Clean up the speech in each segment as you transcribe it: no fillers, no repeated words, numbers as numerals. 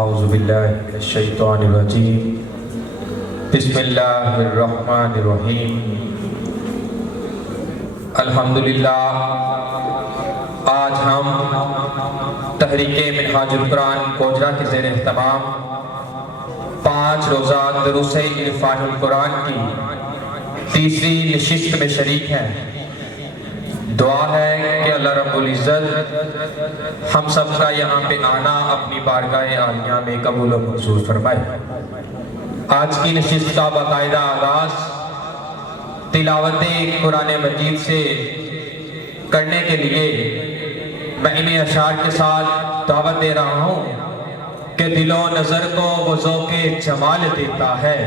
اعوذ باللہ من الشیطان الرجیم بسم اللہ الرحمن الرحیم الحمدللہ۔ آج ہم تحریک منہاج القرآن کوجرا کے زیر اہتمام 5 روزہ دروس عرفان القرآن کی تیسری نشست میں شریک ہیں۔ دعا ہے کہ اللہ رب العزت ہم سب کا یہاں پہ آنا اپنی بارگاہ عالیہ میں قبول و منظور فرمائے۔ آج کی نشست کا باقاعدہ آغاز تلاوت قرآن مجید سے کرنے کے لیے میں انہیں اشعار کے ساتھ دعوت دے رہا ہوں کہ دل و نظر کو وہ ذوق جمال دیتا ہے،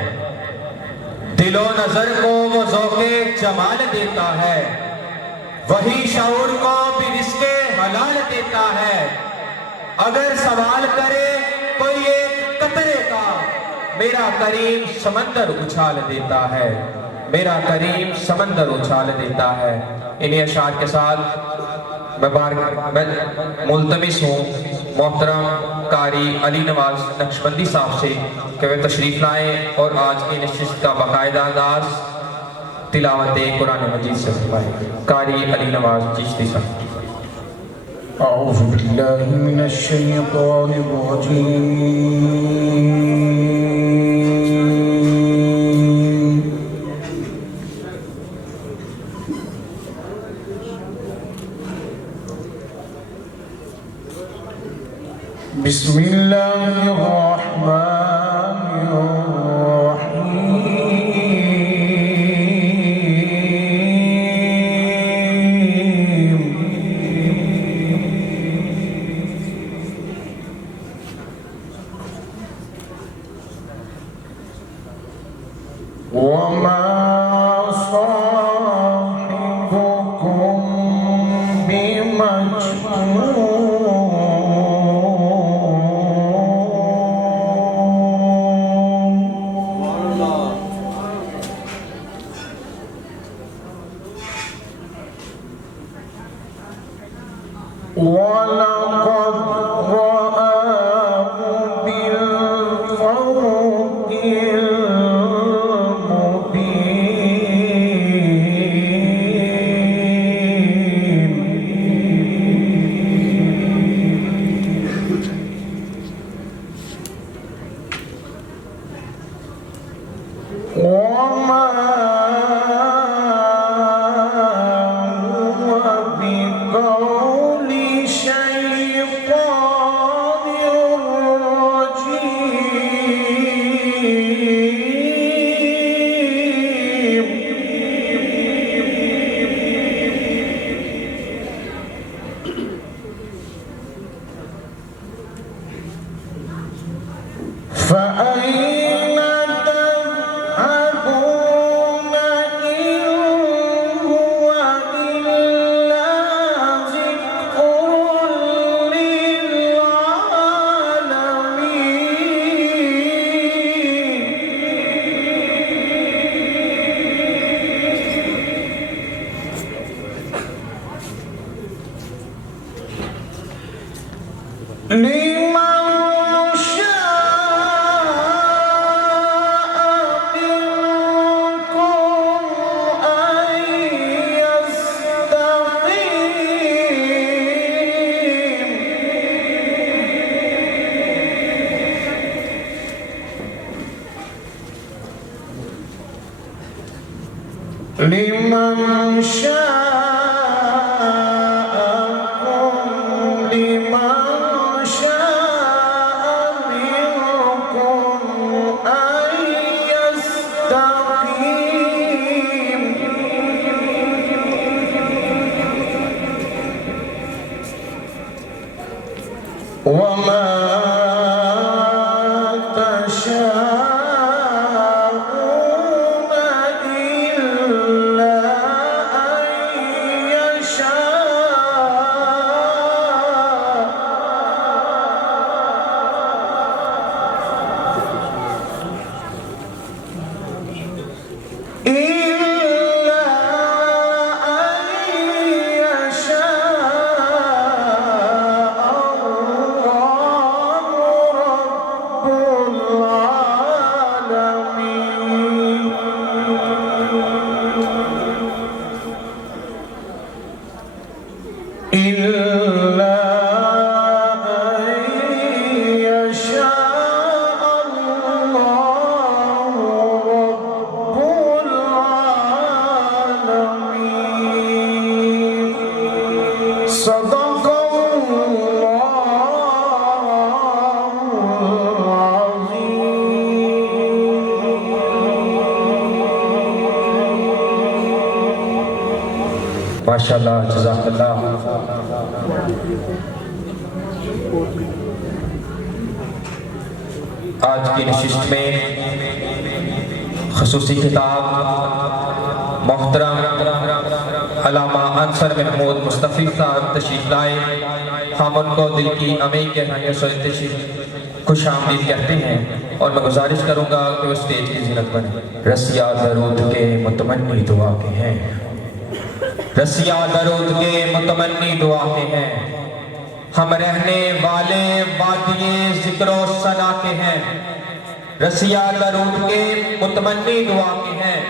دل و نظر کو وہ ذوق جمال دیتا ہے، وہی شعور کو بھی رزق حلال دیتا ہے۔ اگر سوال کرے کوئی ایک قطرے کا، میرا کریم سمندر اچھال دیتا ہے، میرا کریم سمندر اچھال دیتا ہے۔ انہیں اشعار کے ساتھ میں ملتمس ہوں محترم قاری علی نواز نقشبندی صاحب سے کہ وہ تشریف لائیں اور آج کی نشست کا باقاعدہ آغاز تلاوت قرآن مجید سے فرمائیں۔ قاری علی نواز چشتی صاحب۔ اعوذ باللہ من الشیطان الرجیم، بسم اللہ الرحمن وما صاحبكم بمجنون ولقد رآه بالأفق وما هو بقول شيطان رجيم فأين تذهبون إن هو إلا ذكر للعالمين لمن شاء منكم أن يستقيم، لمن شاء منكم أن يستقيم، وما تشاءون إلا أن ماشاءاللہ جزاک اللہ۔ آج کی نشست میں خصوصی خطاب محترم علامہ انصر محمود مصطفی صاحب تشریف لائے، ہم ان کو دل کی عمیق گہرائیوں سے خوش آمدید کہتے ہیں، اور میں گزارش کروں گا کہ وہ اسٹیج کی زینت بنے۔ رسیہ درود کے متمنی دعا کے ہیں، رسیہ درود کے متمنی دعا کے ہیں، ہم رہنے والے وادی ذکر و ثنا کے ہیں۔ رسیہ درود کے متمنی دعا کے ہیں،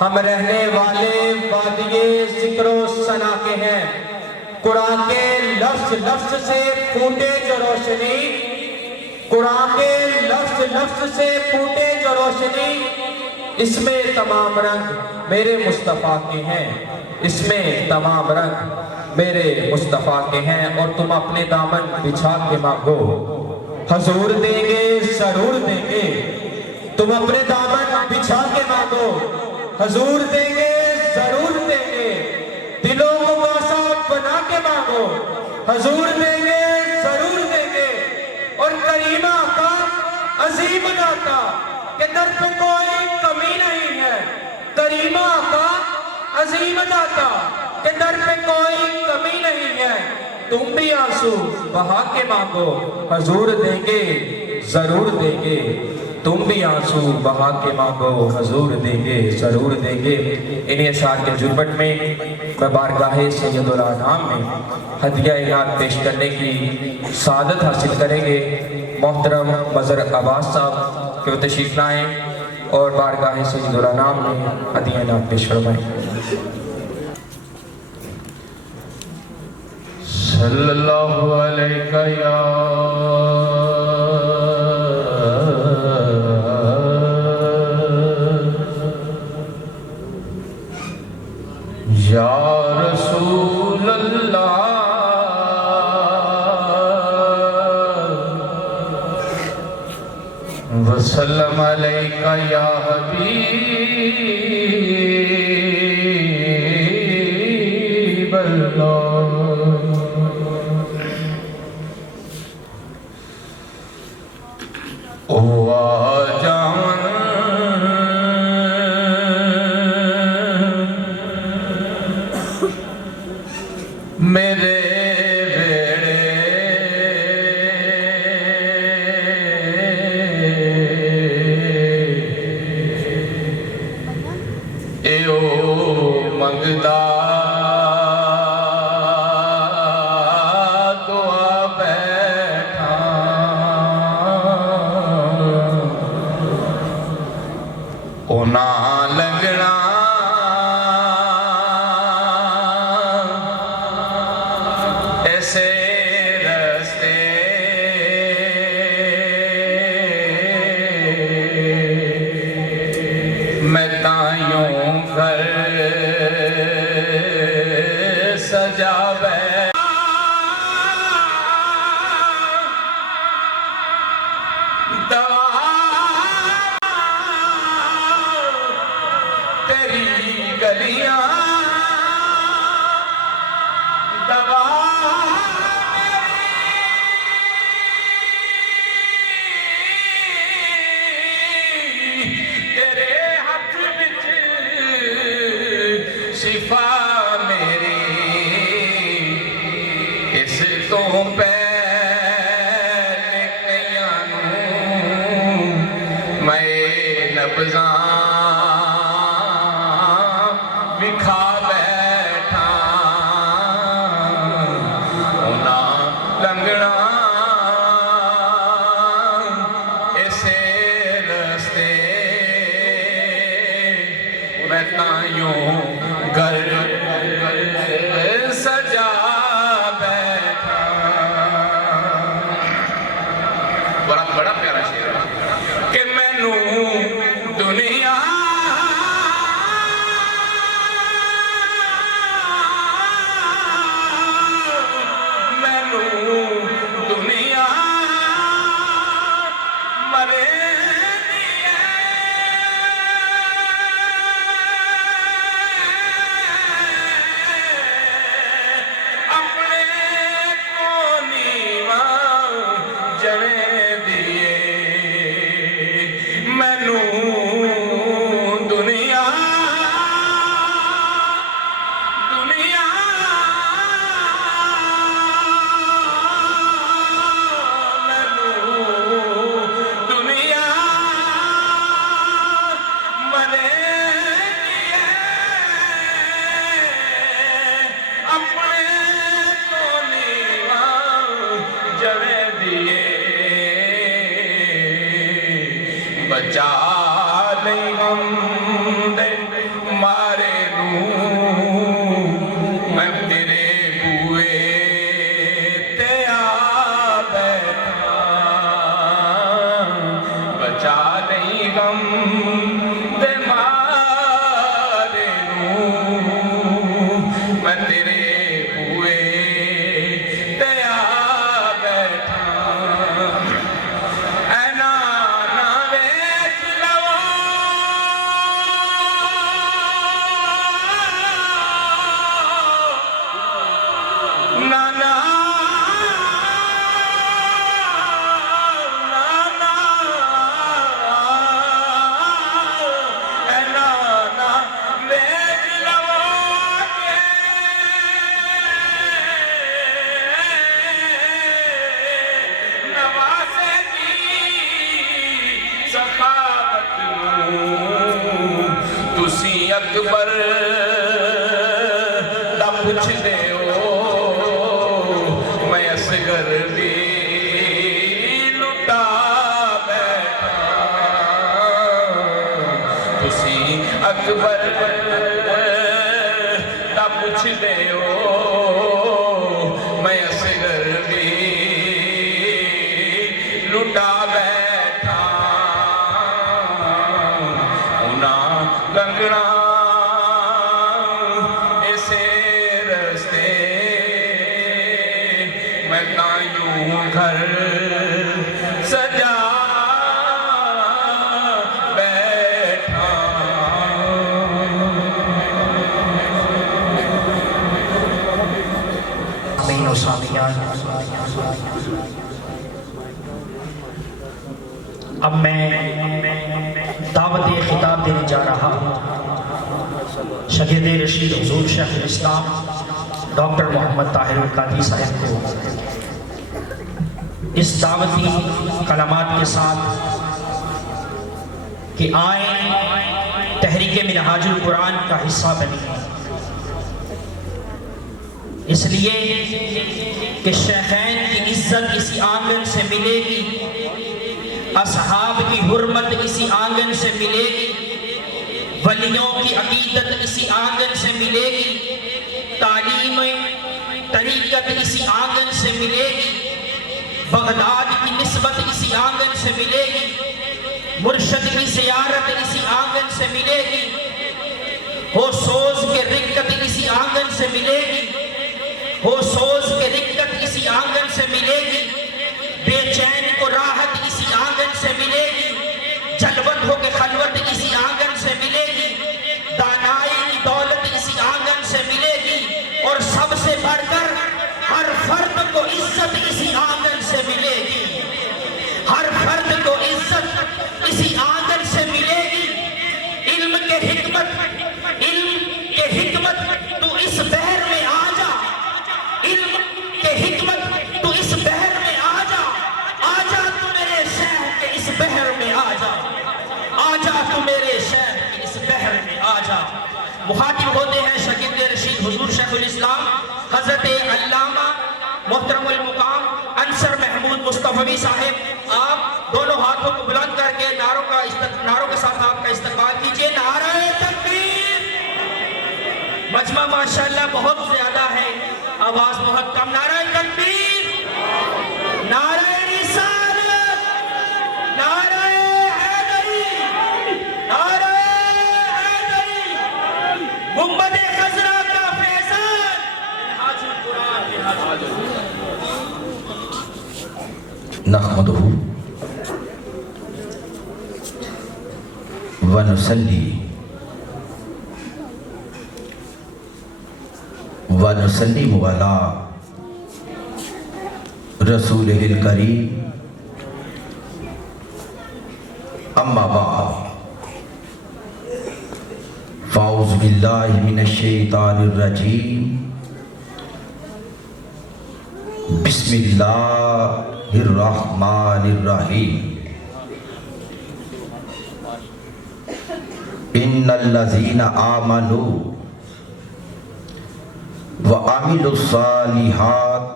ہم رہنے والے وادی ذکر و ثنا کے ہیں۔ قرآن کے لفظ لفظ سے پھوٹے جو روشنی، قرآن کے لفظ لفظ سے پھوٹے جو روشنی، اس میں تمام رنگ میرے مصطفیٰ کے ہیں، اس میں تمام رنگ میرے مصطفیٰ کے ہیں۔ اور تم اپنے دامن بچھا کے مانگو، حضور دیں گے ضرور دیں گے۔ تم اپنے دامن بچھا کے مانگو، حضور دیں گے ضرور دیں گے۔ دلوں کو واسع بنا کے مانگو، حضور دیں گے ضرور دیں گے۔ اور کریم آقا عظیم داتا کہ در پہ کوئی کمی نہیں ہے، کریم آقا عظیم داتا کہ در پہ کوئی کمی نہیں ہے۔ تم بھی آنسو بہا کے مانگو، حضور دیں گے ضرور دیں گے۔ تم بھی آنسو بہا کے مانگو، حضور دیں گے ضرور دیں گے۔ انہی اشعار کے جربت میں میں بارگاہ سید الانام میں ہدیہ انعام پیش کرنے کی سعادت حاصل کریں گے۔ محترم مظہر عباس صاحب کہ وہ تشریف لائیں اور بارگاہ سید الانام میں ہدیہ انعام پیش فرمائیں۔ صلی اللہ علیہ یا رسول اللہ، وسلم علیکہ یا حبیب اللہ۔ میرے ویڑے ایو منگدا دعا بیٹھا، اونا لگنا ایسے رستے، میں تائیوں گھر سجا بیٹھا، دعا تیری گلیاں، دعا شفا میری، اس تو پہلے کیانوں میں نبضاں وکھا بیٹھا، اونا لنگنا ایسے رستے، میں تائیوں گھر سجا بیٹھا۔ بڑا پیارا شعر ہے کہ مینوں دنیا مرے بچا نہیں غم دے مارے نوں میں تیرے بوئے تے آ بیٹھا بچا نہیں غم دے مارے نوں میں تیرے بوئے تے آ بیٹھا اے نانا ویچ لو نانا نانا اے نانا ویچ لو نواسے دی سخاوت تسی اکبر دا پوچھ دے ہو میں اصغر بھی لٹا بیٹھا تسی اکبر دا پوچھ دے ہو میں اصغر بھی لٹا بیٹھا انہاں لنگنا اسے رستے میں تائیوں گھر سجا بیٹھا امین و سامیان، اب میں دعوت خطاب دینے جا رہا شاگرد رشید حضور شیخ الاسلام ڈاکٹر محمد طاہر القادری صاحب کو اس دعوتی کلمات کے ساتھ کہ آئیں تحریک منہاج القرآن کا حصہ بنی، اس لیے کہ شیخین کی عزت اسی آنگن سے ملے گی، اصحاب کی حرمت اسی آنگن سے ملے گی، ولیوں کی عقیدت اسی آنگن سے ملے گی، تعلیم طریقت اسی آنگن سے ملے گی، بغداد کی نسبت اسی آنگن سے ملے گی، مرشد کی زیارت اسی آنگن سے ملے گی، ہو سوز کے رکت اسی آنگن سے ملے گی، ہو سوز کے رکت اسی آنگن سے ملے گی، بے چین کو راحت اسی آنگن سے ملے گی، جلوت ہو کے خلوت اسی آنگن سے ملے گی، دانائی کی دولت اسی آنگن سے ملے گی، اور سب سے بڑھ کر ہر فرد کو عزت اسی آنگن سے ملے گی، ہر فرد کو عزت اسی آنگن سے ملے گی۔ علم کے حکمت تو اس بحر میں آ جا، علم کے حکمت تو اس بحر میں آ جا، آ جا تو میرے شہر کے اس بحر میں آ جا، آ جا تو میرے شہر کے اس بحر میں آ جا۔ مخاطب ہوتے ہیں شاگرد رشید حضور شیخ الاسلام حضرت علامہ محترم المقام انصر محمود مصطفی صاحب، آپ دونوں ہاتھوں کو بلند کر کے نعروں کے ساتھ آپ کا استقبال کیجئے۔ نعرہ تکبیر! مجمع ماشاءاللہ بہت زیادہ ہے، آواز بہت کم۔ نعرہ تکبیر! نعرہ رسالت! نعرہ حیدری! نعرہ حیدری! گنبد خضرا کا فیضان! منہاج القرآن! منہاج القرآن! نحمده ونصلي ونسلم على رسوله الكريم اما بعد فاعوذ بالله من الشيطان الرجيم بسم اللہ الرحمن الرحیم ان الذین آمنوا وعملوا الصالحات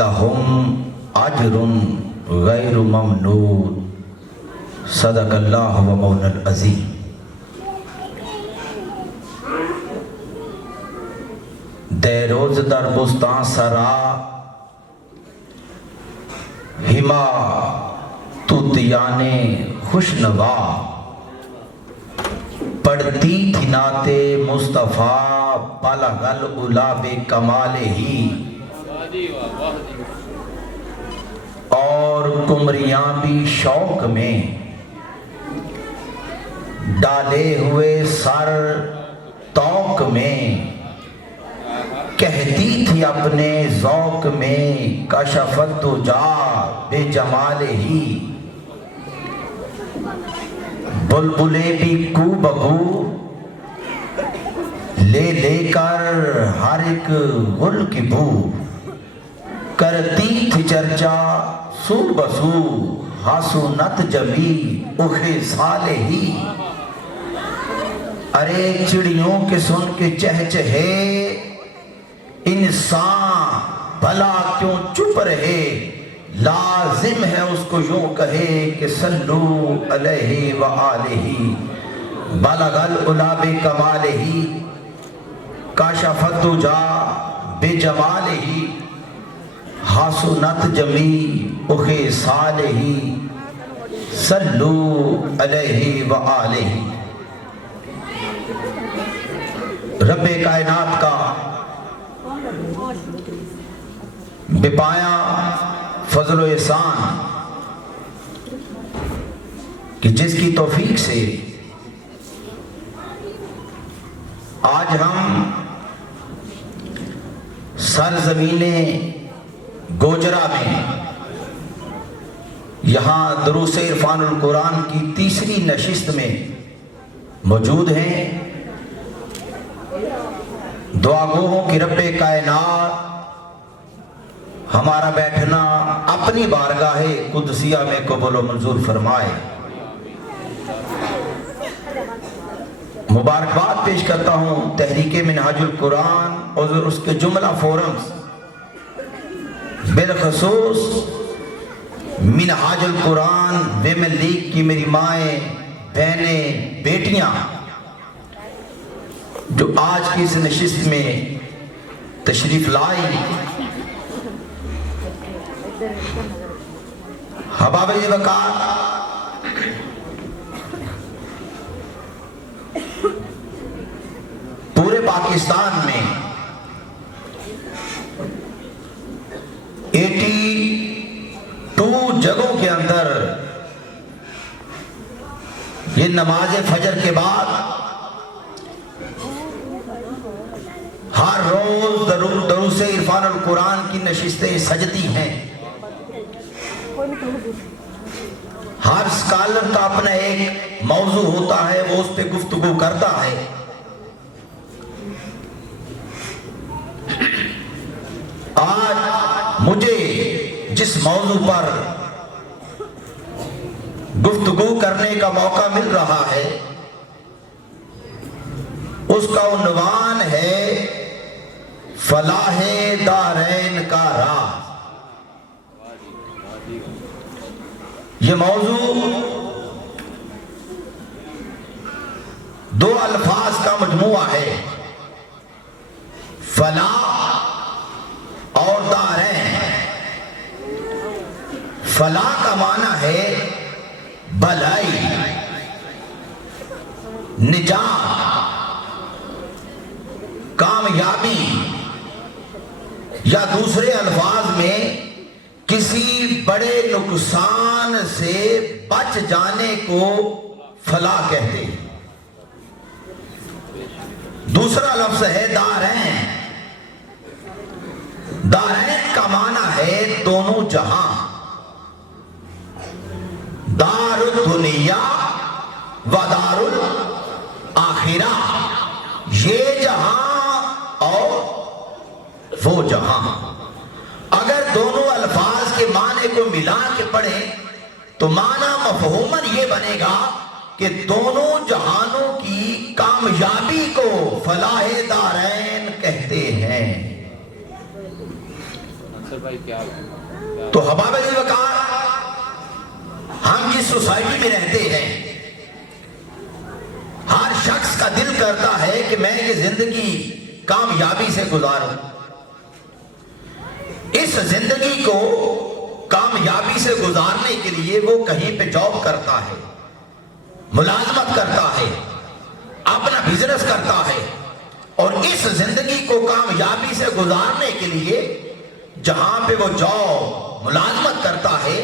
لهم اجر غیر ممنون صدق اللہ و مولانا العظیم۔ دے روز در بستان سرا ہما توتیانے خوشنوا، پڑھتی تھی نعت مصطفیٰ بلغ العلا بے کمال ہی، اور کمریاں بھی شوق میں ڈالے ہوئے سر توق میں، کہتی تھی اپنے ذوق میں کشفت تجا بے جمال ہی، بلبلیں بھی کو بگو لے لے کر ہر ایک گل کی بو، کرتی تھی چرچا سو بسو حسنت جمی اخے سال ہی، ارے چڑیوں کے سن کے چہچہے انسان بھلا کیوں چپ رہے، لازم ہے اس کو یوں کہے کہ صلو علیہ وآلہ، بلغ العلا بے کمال ہی، کاشفت تجا بے جمال ہی، حسنت جمی اخے سال ہی، صلو علیہ وآلہ۔ رب کائنات کا بے پایا فضل و احسان کہ جس کی توفیق سے آج ہم سرزمین گوجرا میں یہاں دروس عرفان القرآن کی تیسری نشست میں موجود ہیں۔ دعا گو ہوں کہ رب کائنات ہمارا بیٹھنا اپنی بارگاہ قدسیہ میں قبول و منظور فرمائے۔ مبارکباد پیش کرتا ہوں تحریک منہاج القرآن اور اس کے جملہ فورمز، بالخصوص منہاج القرآن ویمن لیگ کی میری مائیں، بہنیں، بیٹیاں جو آج کی اس نشست میں تشریف لائی۔ حباب وقار پورے پاکستان میں 82 جگہوں کے اندر یہ نماز فجر کے بعد ہر روز دروس عرفان القرآن کی نشستیں سجتی ہیں۔ ہر سکالر کا اپنا ایک موضوع ہوتا ہے، وہ اس پہ گفتگو کرتا ہے۔ آج مجھے جس موضوع پر گفتگو کرنے کا موقع مل رہا ہے اس کا عنوان ہے فلاح دارین کا راز۔ یہ موضوع دو الفاظ کا مجموعہ ہے، فلاح اور دارین۔ فلاح کا معنی ہے بھلائی، نجات، کامیابی، یا دوسرے الفاظ میں کسی بڑے نقصان سے بچ جانے کو فلاح کہتے ہیں۔ دوسرا لفظ ہے دارین۔ دارین کا معنی ہے دونوں جہاں، دار الدنیا و دار الاخرہ، یہ جہاں اور وہ جہاں۔ اگر دونوں الفاظ کے معنی کو ملا کے پڑھیں تو معنی مفہوماً یہ بنے گا کہ دونوں جہانوں کی کامیابی کو فلاح دارین کہتے ہیں۔ تو حباب وقار، ہم جس سوسائٹی میں رہتے ہیں، ہر شخص کا دل کرتا ہے کہ میں یہ زندگی کامیابی سے گزاروں، اس زندگی کو کامیابی سے گزارنے کے لیے وہ کہیں پہ جاب کرتا ہے، ملازمت کرتا ہے، اپنا بزنس کرتا ہے، اور اس زندگی کو کامیابی سے گزارنے کے لیے جہاں پہ وہ جاب ملازمت کرتا ہے،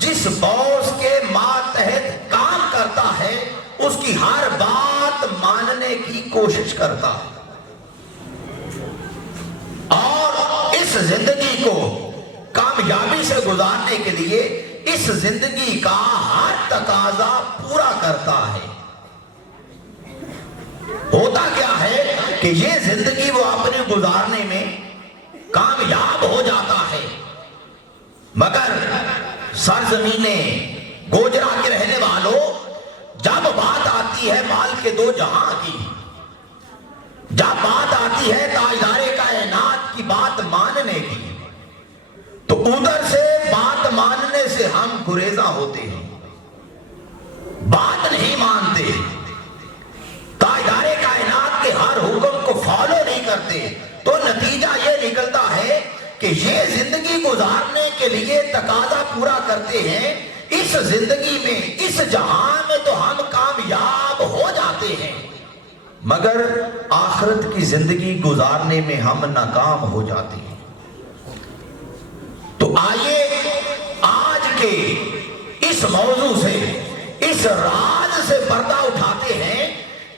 جس باس کے ماتحت کام کرتا ہے، اس کی ہر بات ماننے کی کوشش کرتا ہے، اور اس زندگی کو کامیابی سے گزارنے کے لیے اس زندگی کا ہر تقاضا پورا کرتا ہے۔ ہوتا کیا ہے کہ یہ زندگی وہ اپنے گزارنے میں کامیاب ہو جاتا ہے، مگر سرزمین گوجرا کے رہنے والوں، جب بات آتی ہے مال کے دو جہاں کی، جب بات آتی ہے تاجدار کائنات کی بات ماننے کی، تو ادھر سے بات ماننے سے ہم گریزاں ہوتے ہیں، بات نہیں مانتے، تاجدار کائنات کے ہر حکم کو فالو نہیں کرتے، تو نتیجہ یہ نکلتا ہے کہ یہ زندگی گزارنے کے لیے تقاضا پورا کرتے ہیں، اس زندگی میں، اس جہان میں تو ہم کامیاب ہو جاتے ہیں، مگر آخرت کی زندگی گزارنے میں ہم ناکام ہو جاتے ہیں۔ تو آئیے آج کے اس موضوع سے، اس راز سے پردہ اٹھاتے ہیں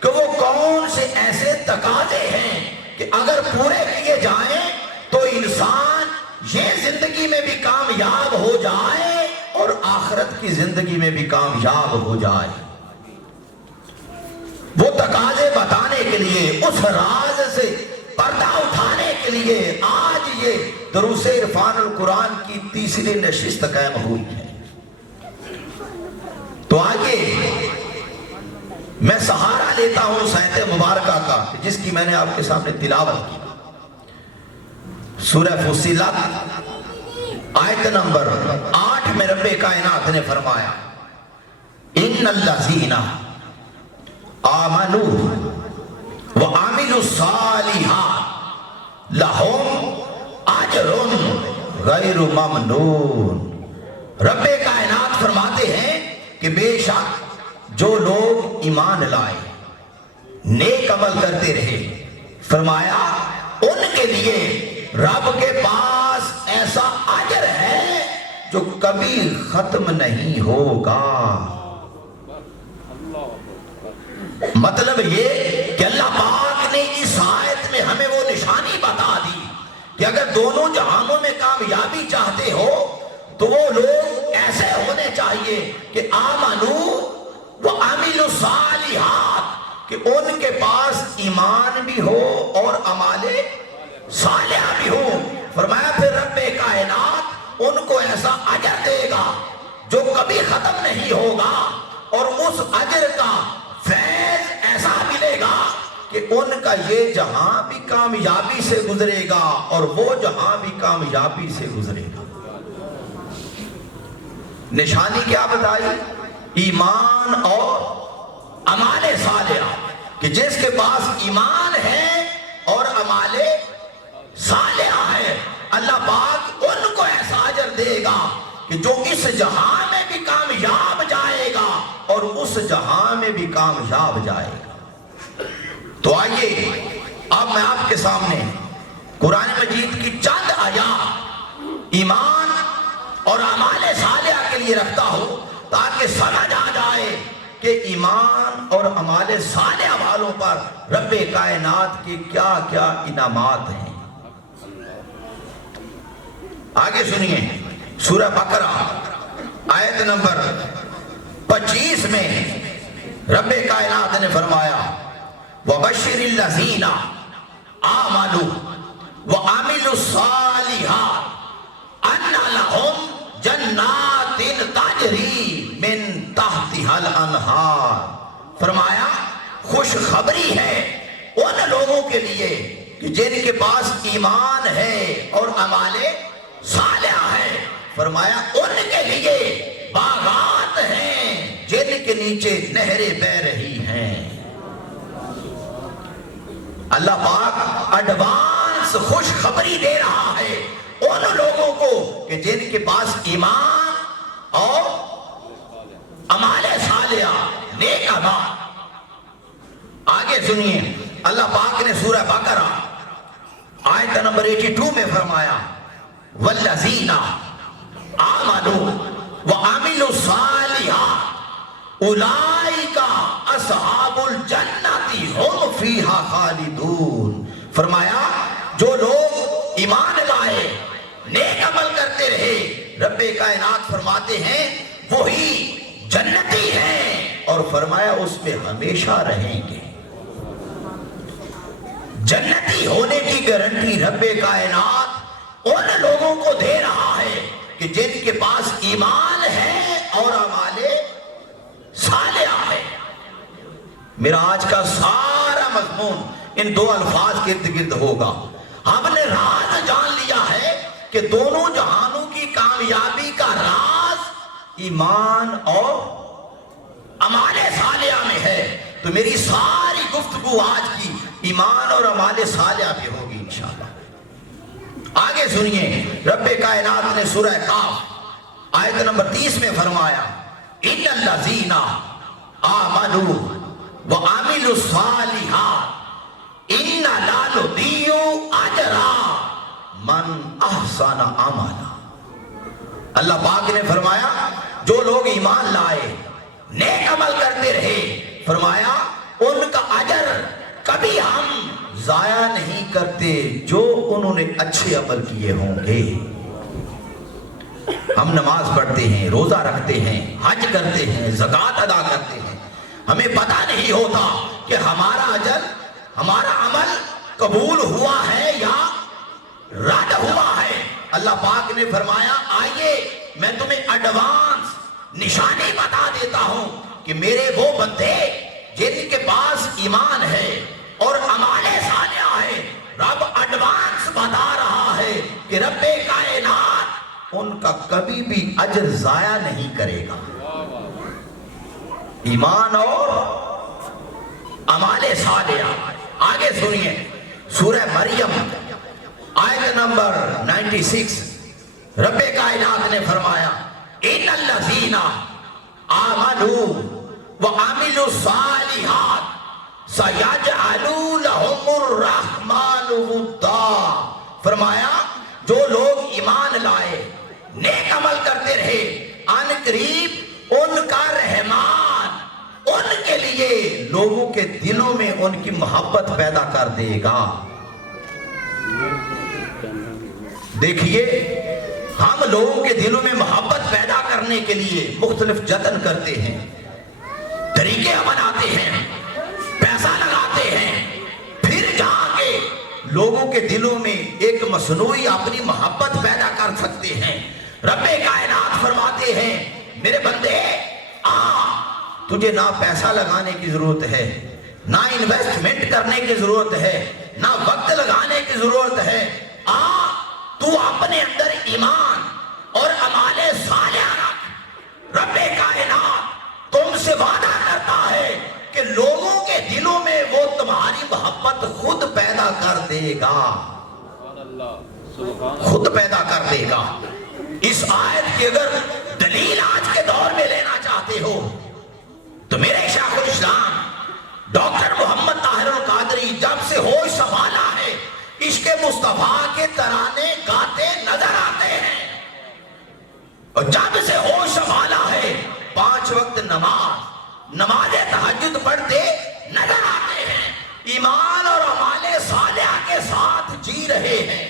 کہ وہ کون سے ایسے تقاضے ہیں کہ اگر پورے کیے جائیں تو انسان یہ زندگی میں بھی کامیاب ہو جائے اور آخرت کی زندگی میں بھی کامیاب ہو جائے۔ وہ تقاضے بتانے کے لیے، اس راز سے پردہ اٹھانے کے لیے آج یہ دروس عرفان القرآن کی تیسری نشست قائم ہوئی ہے۔ تو آگے میں سہارا لیتا ہوں اس آیت مبارکہ کا جس کی میں نے آپ کے سامنے تلاوت کی، سورہ فصلت آیت نمبر 8 میں رب کائنات نے فرمایا، ان الذین آمنوا وعملوا الصالحات لہم اجر غیر ممنون۔ رب کائنات فرماتے ہیں کہ بے شک جو لوگ ایمان لائے، نیک عمل کرتے رہے، فرمایا ان کے لیے رب کے پاس ایسا اجر ہے جو کبھی ختم نہیں ہوگا۔ مطلب یہ کہ اللہ پاک نے اس آیت میں ہمیں وہ نشانی بتا دی کہ اگر دونوں جہانوں میں کامیابی چاہتے ہو تو وہ لوگ ایسے ہونے چاہیے کہ آمنو وعملوا الصالحات، کہ ان کے پاس ایمان بھی ہو اور اعمال صالحہ بھی ہو۔ فرمایا پھر رب کائنات ان کو ایسا اجر دے گا جو کبھی ختم نہیں ہوگا، اور اس اجر کا فیض ایسا ملے گا کہ ان کا یہ جہاں بھی کامیابی سے گزرے گا اور وہ جہاں بھی کامیابی سے گزرے گا۔ نشانی کیا بتائی؟ ایمان اور اعمال صالحہ، کہ جس کے پاس ایمان ہے اور اعمال صالحہ ہے، اللہ پاک ان کو ایسا اجر دے گا کہ جو اس جہاں میں بھی کامیاب جائے گا اور اس جہاں میں بھی کامیاب جائے گا۔ تو آئیے اب میں آپ کے سامنے قرآن مجید کی چند آیات ایمان اور اعمال صالحہ کے لیے رکھتا ہوں تاکہ سمجھ آ جائے کہ ایمان اور اعمال صالحہ والوں پر رب کائنات کے کیا کیا انعامات ہیں۔ آگے سنیے، سورہ بقرہ آیت نمبر 25 میں رب کائنات نے فرمایا، وَبَشِّرِ الَّذِينَ آمَنُوا وَعَمِلُوا الصَّالِحَاتِ أَنَّ لَهُمْ جَنَّاتٍ تَجْرِي مِن تَحْتِهَا الْأَنْهَارُ۔ فرمایا خوشخبری ہے ان لوگوں کے لیے کہ جن کے پاس ایمان ہے اور اعمال صالحہ ہے، فرمایا ان کے لیے باغات ہیں نیچے نہریں بہ رہی ہیں. اللہ پاک ایڈوانس خوشخبری دے رہا ہے ان لوگوں کو کہ جن کے پاس ایمان اور اعمال صالحہ نیک اعمال. آگے سنیے اللہ پاک نے سورہ بقرہ آیت نمبر 82 میں فرمایا والذین آمنوا وعملوا الصالحات اولئک اصحاب الجنۃ هم فیہا خالدون. فرمایا جو لوگ ایمان لائے نیک عمل کرتے رہے رب کائنات فرماتے ہیں وہی جنتی ہیں اور فرمایا اس میں ہمیشہ رہیں گے. جنتی ہونے کی گارنٹی رب کائنات ان لوگوں کو دے رہا ہے کہ جن کے پاس ایمان ہے اور اعمال صالحہ ہے. میرا آج کا سارا مضمون ان دو الفاظ کے ارد گرد ہوگا. ہم نے راز جان لیا ہے کہ دونوں جہانوں کی کامیابی کا راز ایمان اور اعمال صالحہ میں ہے. تو میری ساری گفتگو آج کی ایمان اور اعمال صالحہ پہ ہوگی انشاءاللہ. آگے سنیے رب کائنات نے سورہ کاف آیت نمبر 30 میں فرمایا ان الذین آمنوا وعملوا الصالحات انا لا نضيع اجر من احسن عملا. اللہ پاک نے فرمایا جو لوگ ایمان لائے نیک عمل کرتے رہے فرمایا ان کا اجر کبھی ہم ضائع نہیں کرتے جو انہوں نے اچھے عمل کیے ہوں گے. ہم نماز پڑھتے ہیں روزہ رکھتے ہیں حج کرتے ہیں زکوٰۃ ادا کرتے ہیں ہمیں پتہ نہیں ہوتا کہ ہمارا اجر ہمارا عمل قبول ہوا ہے یا رد ہوا ہے. اللہ پاک نے فرمایا آئیے میں تمہیں ایڈوانس نشانی بتا دیتا ہوں کہ میرے وہ بندے جن کے پاس ایمان ہے اور اعمال صالحہ ہے رب ایڈوانس بتا رہا ہے کہ رب کائنات ان کا کبھی بھی اجر ضائع نہیں کرے گا. ایمان اور اعمال صالحہ. آگے سنیے سورہ مریم آیت نمبر 96 رب کائنات نے فرمایا ان الذین آمنوا وعملوا الصالحات سیجعل لهم الرحمن ودا. فرمایا جو لوگ ایمان لائے نیک عمل کرتے رہے ان قریب ان کا رحمان ان کے لیے لوگوں کے دلوں میں ان کی محبت پیدا کر دے گا. دیکھیے ہم لوگوں کے دلوں میں محبت پیدا کرنے کے لیے مختلف جتن کرتے ہیں طریقے اپناتے ہیں پیسہ لگاتے ہیں پھر جا کے لوگوں کے دلوں میں ایک مصنوعی اپنی محبت پیدا کر سکتے ہیں. رب کائنات فرماتے ہیں میرے بندے تجھے نہ پیسہ لگانے کی ضرورت ہے نہ انویسٹمنٹ کرنے کی ضرورت ہے نہ وقت لگانے کی ضرورت ہے. تو اپنے اندر ایمان اور اعمال صالحہ رکھ. رب کائنات تم سے وعدہ کرتا ہے کہ لوگوں کے دلوں میں وہ تمہاری محبت خود پیدا کر دے گا خود پیدا کر دے گا. اس آیت کی اگر دلیل آج کے دور میں لینا چاہتے ہو تو میرے شیخ الاسلام ڈاکٹر محمد طاہر القادری جب سے ہوش سنبھالا ہے عشق مصطفیٰ کے ترانے گاتے نظر آتے ہیں اور جب سے ہوش سنبھالا ہے 5 وقت نماز تہجد پڑھتے نظر آتے ہیں. ایمان اور اعمال صالحہ کے ساتھ جی رہے ہیں.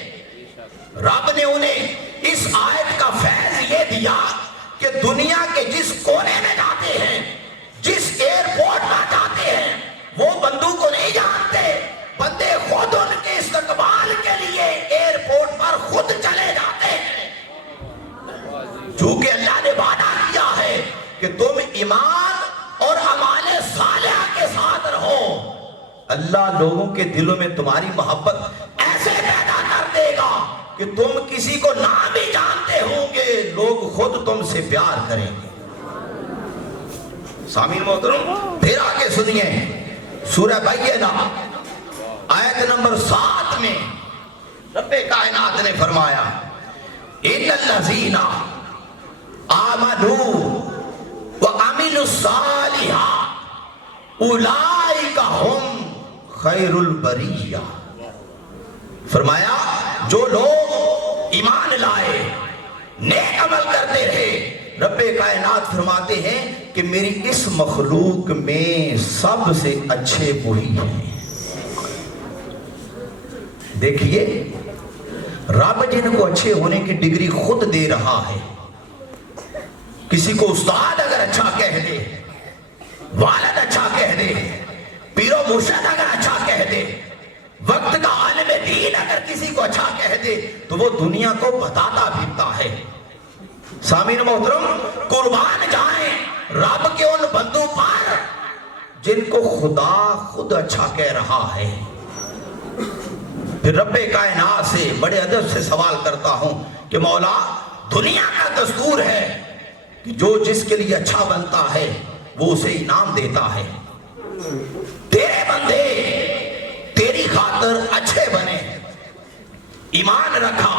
رب نے انہیں اس آیت کا فیض یہ دیا کہ دنیا کے جس کونے میں جاتے ہیں جس ایئرپورٹ پر جاتے ہیں وہ بندوں کو نہیں جانتے بندے خود ان کے استقبال کے لیے ایئرپورٹ پر خود چلے جاتے ہیں چونکہ اللہ نے وعدہ کیا ہے کہ تم ایمان اور اعمال صالحہ کے ساتھ رہو. اللہ لوگوں کے دلوں میں تمہاری محبت ایسے پیدا کر دے گا کہ تم کسی کو نہ بھی جانتے ہوں گے لوگ خود تم سے پیار کریں گے. سامعین محترم پھر آگے سنیے سورہ بینہ آیت نمبر 7 میں رب کائنات نے فرمایا ان الذین آمنوا وعملوا الصالحات اولئک هم خیر البریہ. فرمایا جو لوگ ایمان لائے نیک عمل کرتے رہے، رب کائنات فرماتے ہیں کہ میری اس مخلوق میں سب سے اچھے وہی ہیں. دیکھیے رب جن کو اچھے ہونے کی ڈگری خود دے رہا ہے. کسی کو استاد اگر اچھا کہہ دے، والد اچھا کہہ دے، پیر و مرشد اگر اچھا کہہ دے، وقت کا عالم دین اگر کسی کو اچھا کہہ دے تو وہ دنیا کو بتاتا پھرتا ہے. سامعین محترم قربان جائیں رب کے ان بندوں پر جن کو خدا خود اچھا کہہ رہا ہے. پھر رب کائنات سے بڑے ادب سے سوال کرتا ہوں کہ مولا دنیا کا دستور ہے کہ جو جس کے لیے اچھا بنتا ہے وہ اسے انعام دیتا ہے. تیرے بندے تیری خاطر اچھے بنے، ایمان رکھا،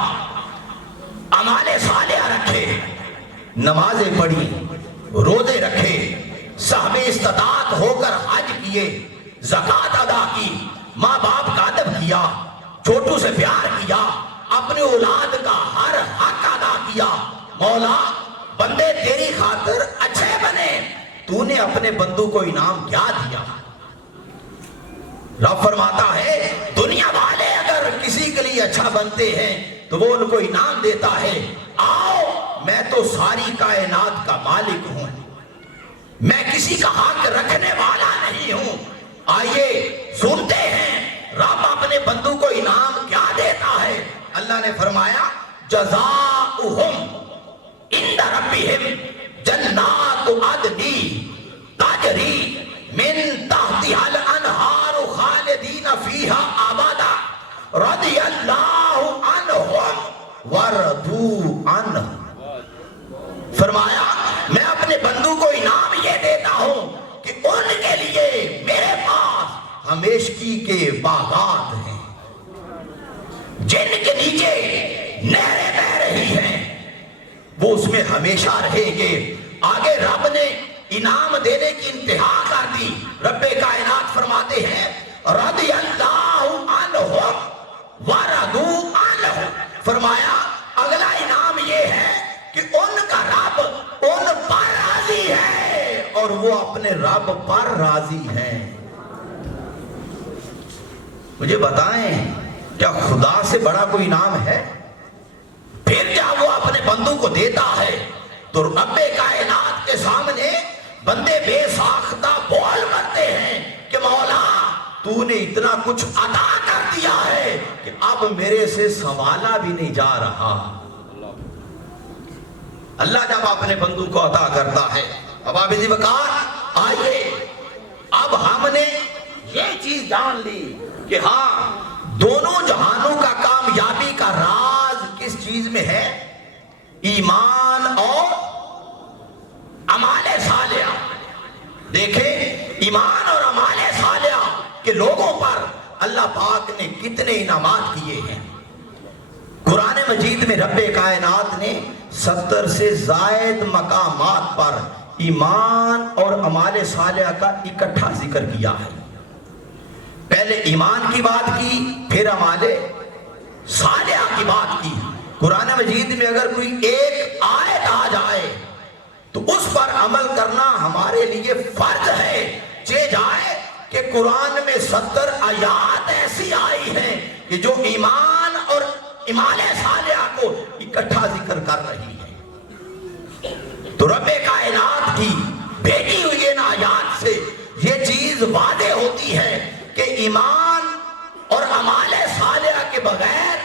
اعمال صالحہ رکھے، نمازیں پڑھی، روزے رکھے، صاحب استطاعت ہو کر حج کیے، زکوٰۃ ادا کی، ماں باپ کا ادب کیا، چھوٹوں سے پیار کیا، اپنے اولاد کا ہر حق ادا کیا. مولا بندے تیری خاطر اچھے بنے، تو نے اپنے بندوں کو انعام کیا دیا؟ رب فرماتا ہے دنیا والے اگر کسی کے لیے اچھا بنتے ہیں تو وہ ان کو انعام دیتا ہے. آؤ میں تو ساری کائنات کا مالک ہوں، میں کسی کا حق رکھنے والا نہیں ہوں. آئیے سنتے ہیں رب اپنے بندوں کو انعام کیا دیتا ہے. اللہ نے فرمایا جزاؤہم عند ربہم جنات عدن تجری من تحتها الانہار خالدین فیہا ابدا رضی اللہ عنہم ورضوا عنہ. فرمایا میں اپنے بندوں کو انعام یہ دیتا ہوں کہ ان کے لیے میرے پاس ہمیشگی کے باغات ہیں جن کے نیچے نہریں بہہ رہی ہیں، وہ اس میں ہمیشہ رہیں گے. آگے رب نے انعام دینے کی انتہا کر دی. رب کائنات فرماتے ہیں رضی اللہ عنہم ورضوا عنہ. فرمایا اگلا انعام یہ ہے کہ ان کا رب ان پر راضی ہے اور وہ اپنے رب پر راضی ہیں. مجھے بتائیں کیا خدا سے بڑا کوئی انعام ہے؟ پھر جب وہ اپنے بندوں کو دیتا ہے تو رب کائنات کے سامنے بندے بے ساختہ بول کرتے ہیں کہ مولا تو نے اتنا کچھ عطا کر دیا ہے کہ اب میرے سے سنبھالا بھی نہیں جا رہا. اللہ جب اپنے بندوں کو عطا کرتا ہے. اب آپ اسی وقت آئیے اب ہم نے یہ چیز جان لی کہ ہاں دونوں جہانوں کا کامیابی کا راز کس چیز میں ہے؟ ایمان اور اعمال صالحہ. دیکھیں ایمان اور اعمال صالحہ کے لوگوں پر اللہ پاک نے کتنے انعامات کیے ہیں. قرآن مجید میں رب کائنات نے 70 سے زائد مقامات پر ایمان اور اعمال صالحہ کا اکٹھا ذکر کیا ہے. پہلے ایمان کی بات کی، پھر اعمال صالحہ کی بات کی. قرآن مجید میں اگر کوئی ایک آیت آ جائے تو اس پر عمل کرنا ہمارے لیے فرض ہے. چہ جائے کہ قرآن میں 70 آیات ایسی آئی ہیں کہ جو ایمان اور اعمال صالحہ کو اکٹھا ذکر کر رہی ہے. تو رب کائنات کی بھیجی ہوئی ان آیات سے یہ چیز واضح ہوتی ہے کہ ایمان اور اعمال صالحہ کے بغیر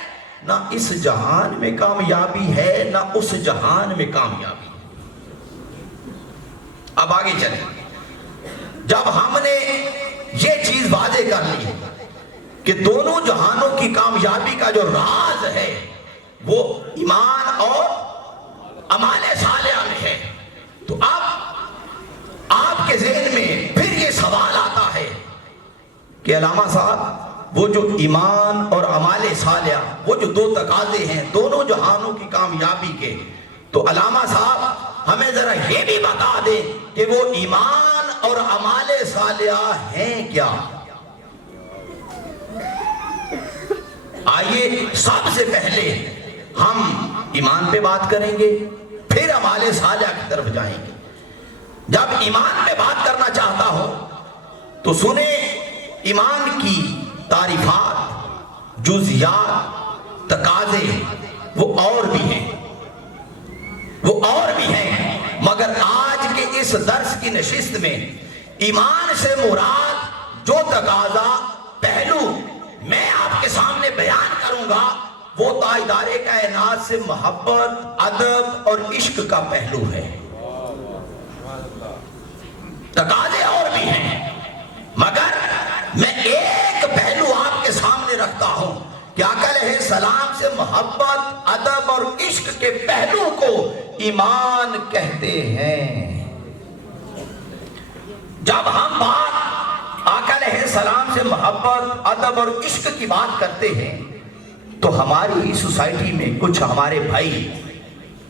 نہ اس جہان میں کامیابی ہے نہ اس جہان میں کامیابی ہے. اب آگے چلیں. جب ہم نے یہ چیز واضح کر لی کہ دونوں جہانوں کی کامیابی کا جو راز ہے وہ ایمان اور اعمال صالحہ میں ہے، تو اب آپ کے کہ علامہ صاحب وہ جو ایمان اور اعمال صالحہ وہ جو دو تقاضے ہیں دونوں جہانوں کی کامیابی کے، تو علامہ صاحب ہمیں ذرا یہ بھی بتا دیں کہ وہ ایمان اور اعمال صالحہ ہیں کیا؟ آئیے سب سے پہلے ہم ایمان پہ بات کریں گے، پھر اعمال صالحہ کی طرف جائیں گے۔ جب ایمان پہ بات کرنا چاہتا ہوں تو سنیں، ایمان کی تعریفات، جزیات، تقاضے وہ اور بھی ہیں، مگر آج کے اس درس کی نشست میں ایمان سے مراد جو تقاضا پہلو میں آپ کے سامنے بیان کروں گا وہ تاجدار کائنات سے محبت، ادب اور عشق کا پہلو ہے۔ تقاضے اور بھی ہیں، مگر میں ایک پہلو آپ کے سامنے رکھتا ہوں کہ آقا علیہ السلام سے محبت، ادب اور عشق کے پہلو کو ایمان کہتے ہیں۔ جب ہم بات آقا علیہ السلام سے محبت، ادب اور عشق کی بات کرتے ہیں تو ہماری سوسائٹی میں کچھ ہمارے بھائی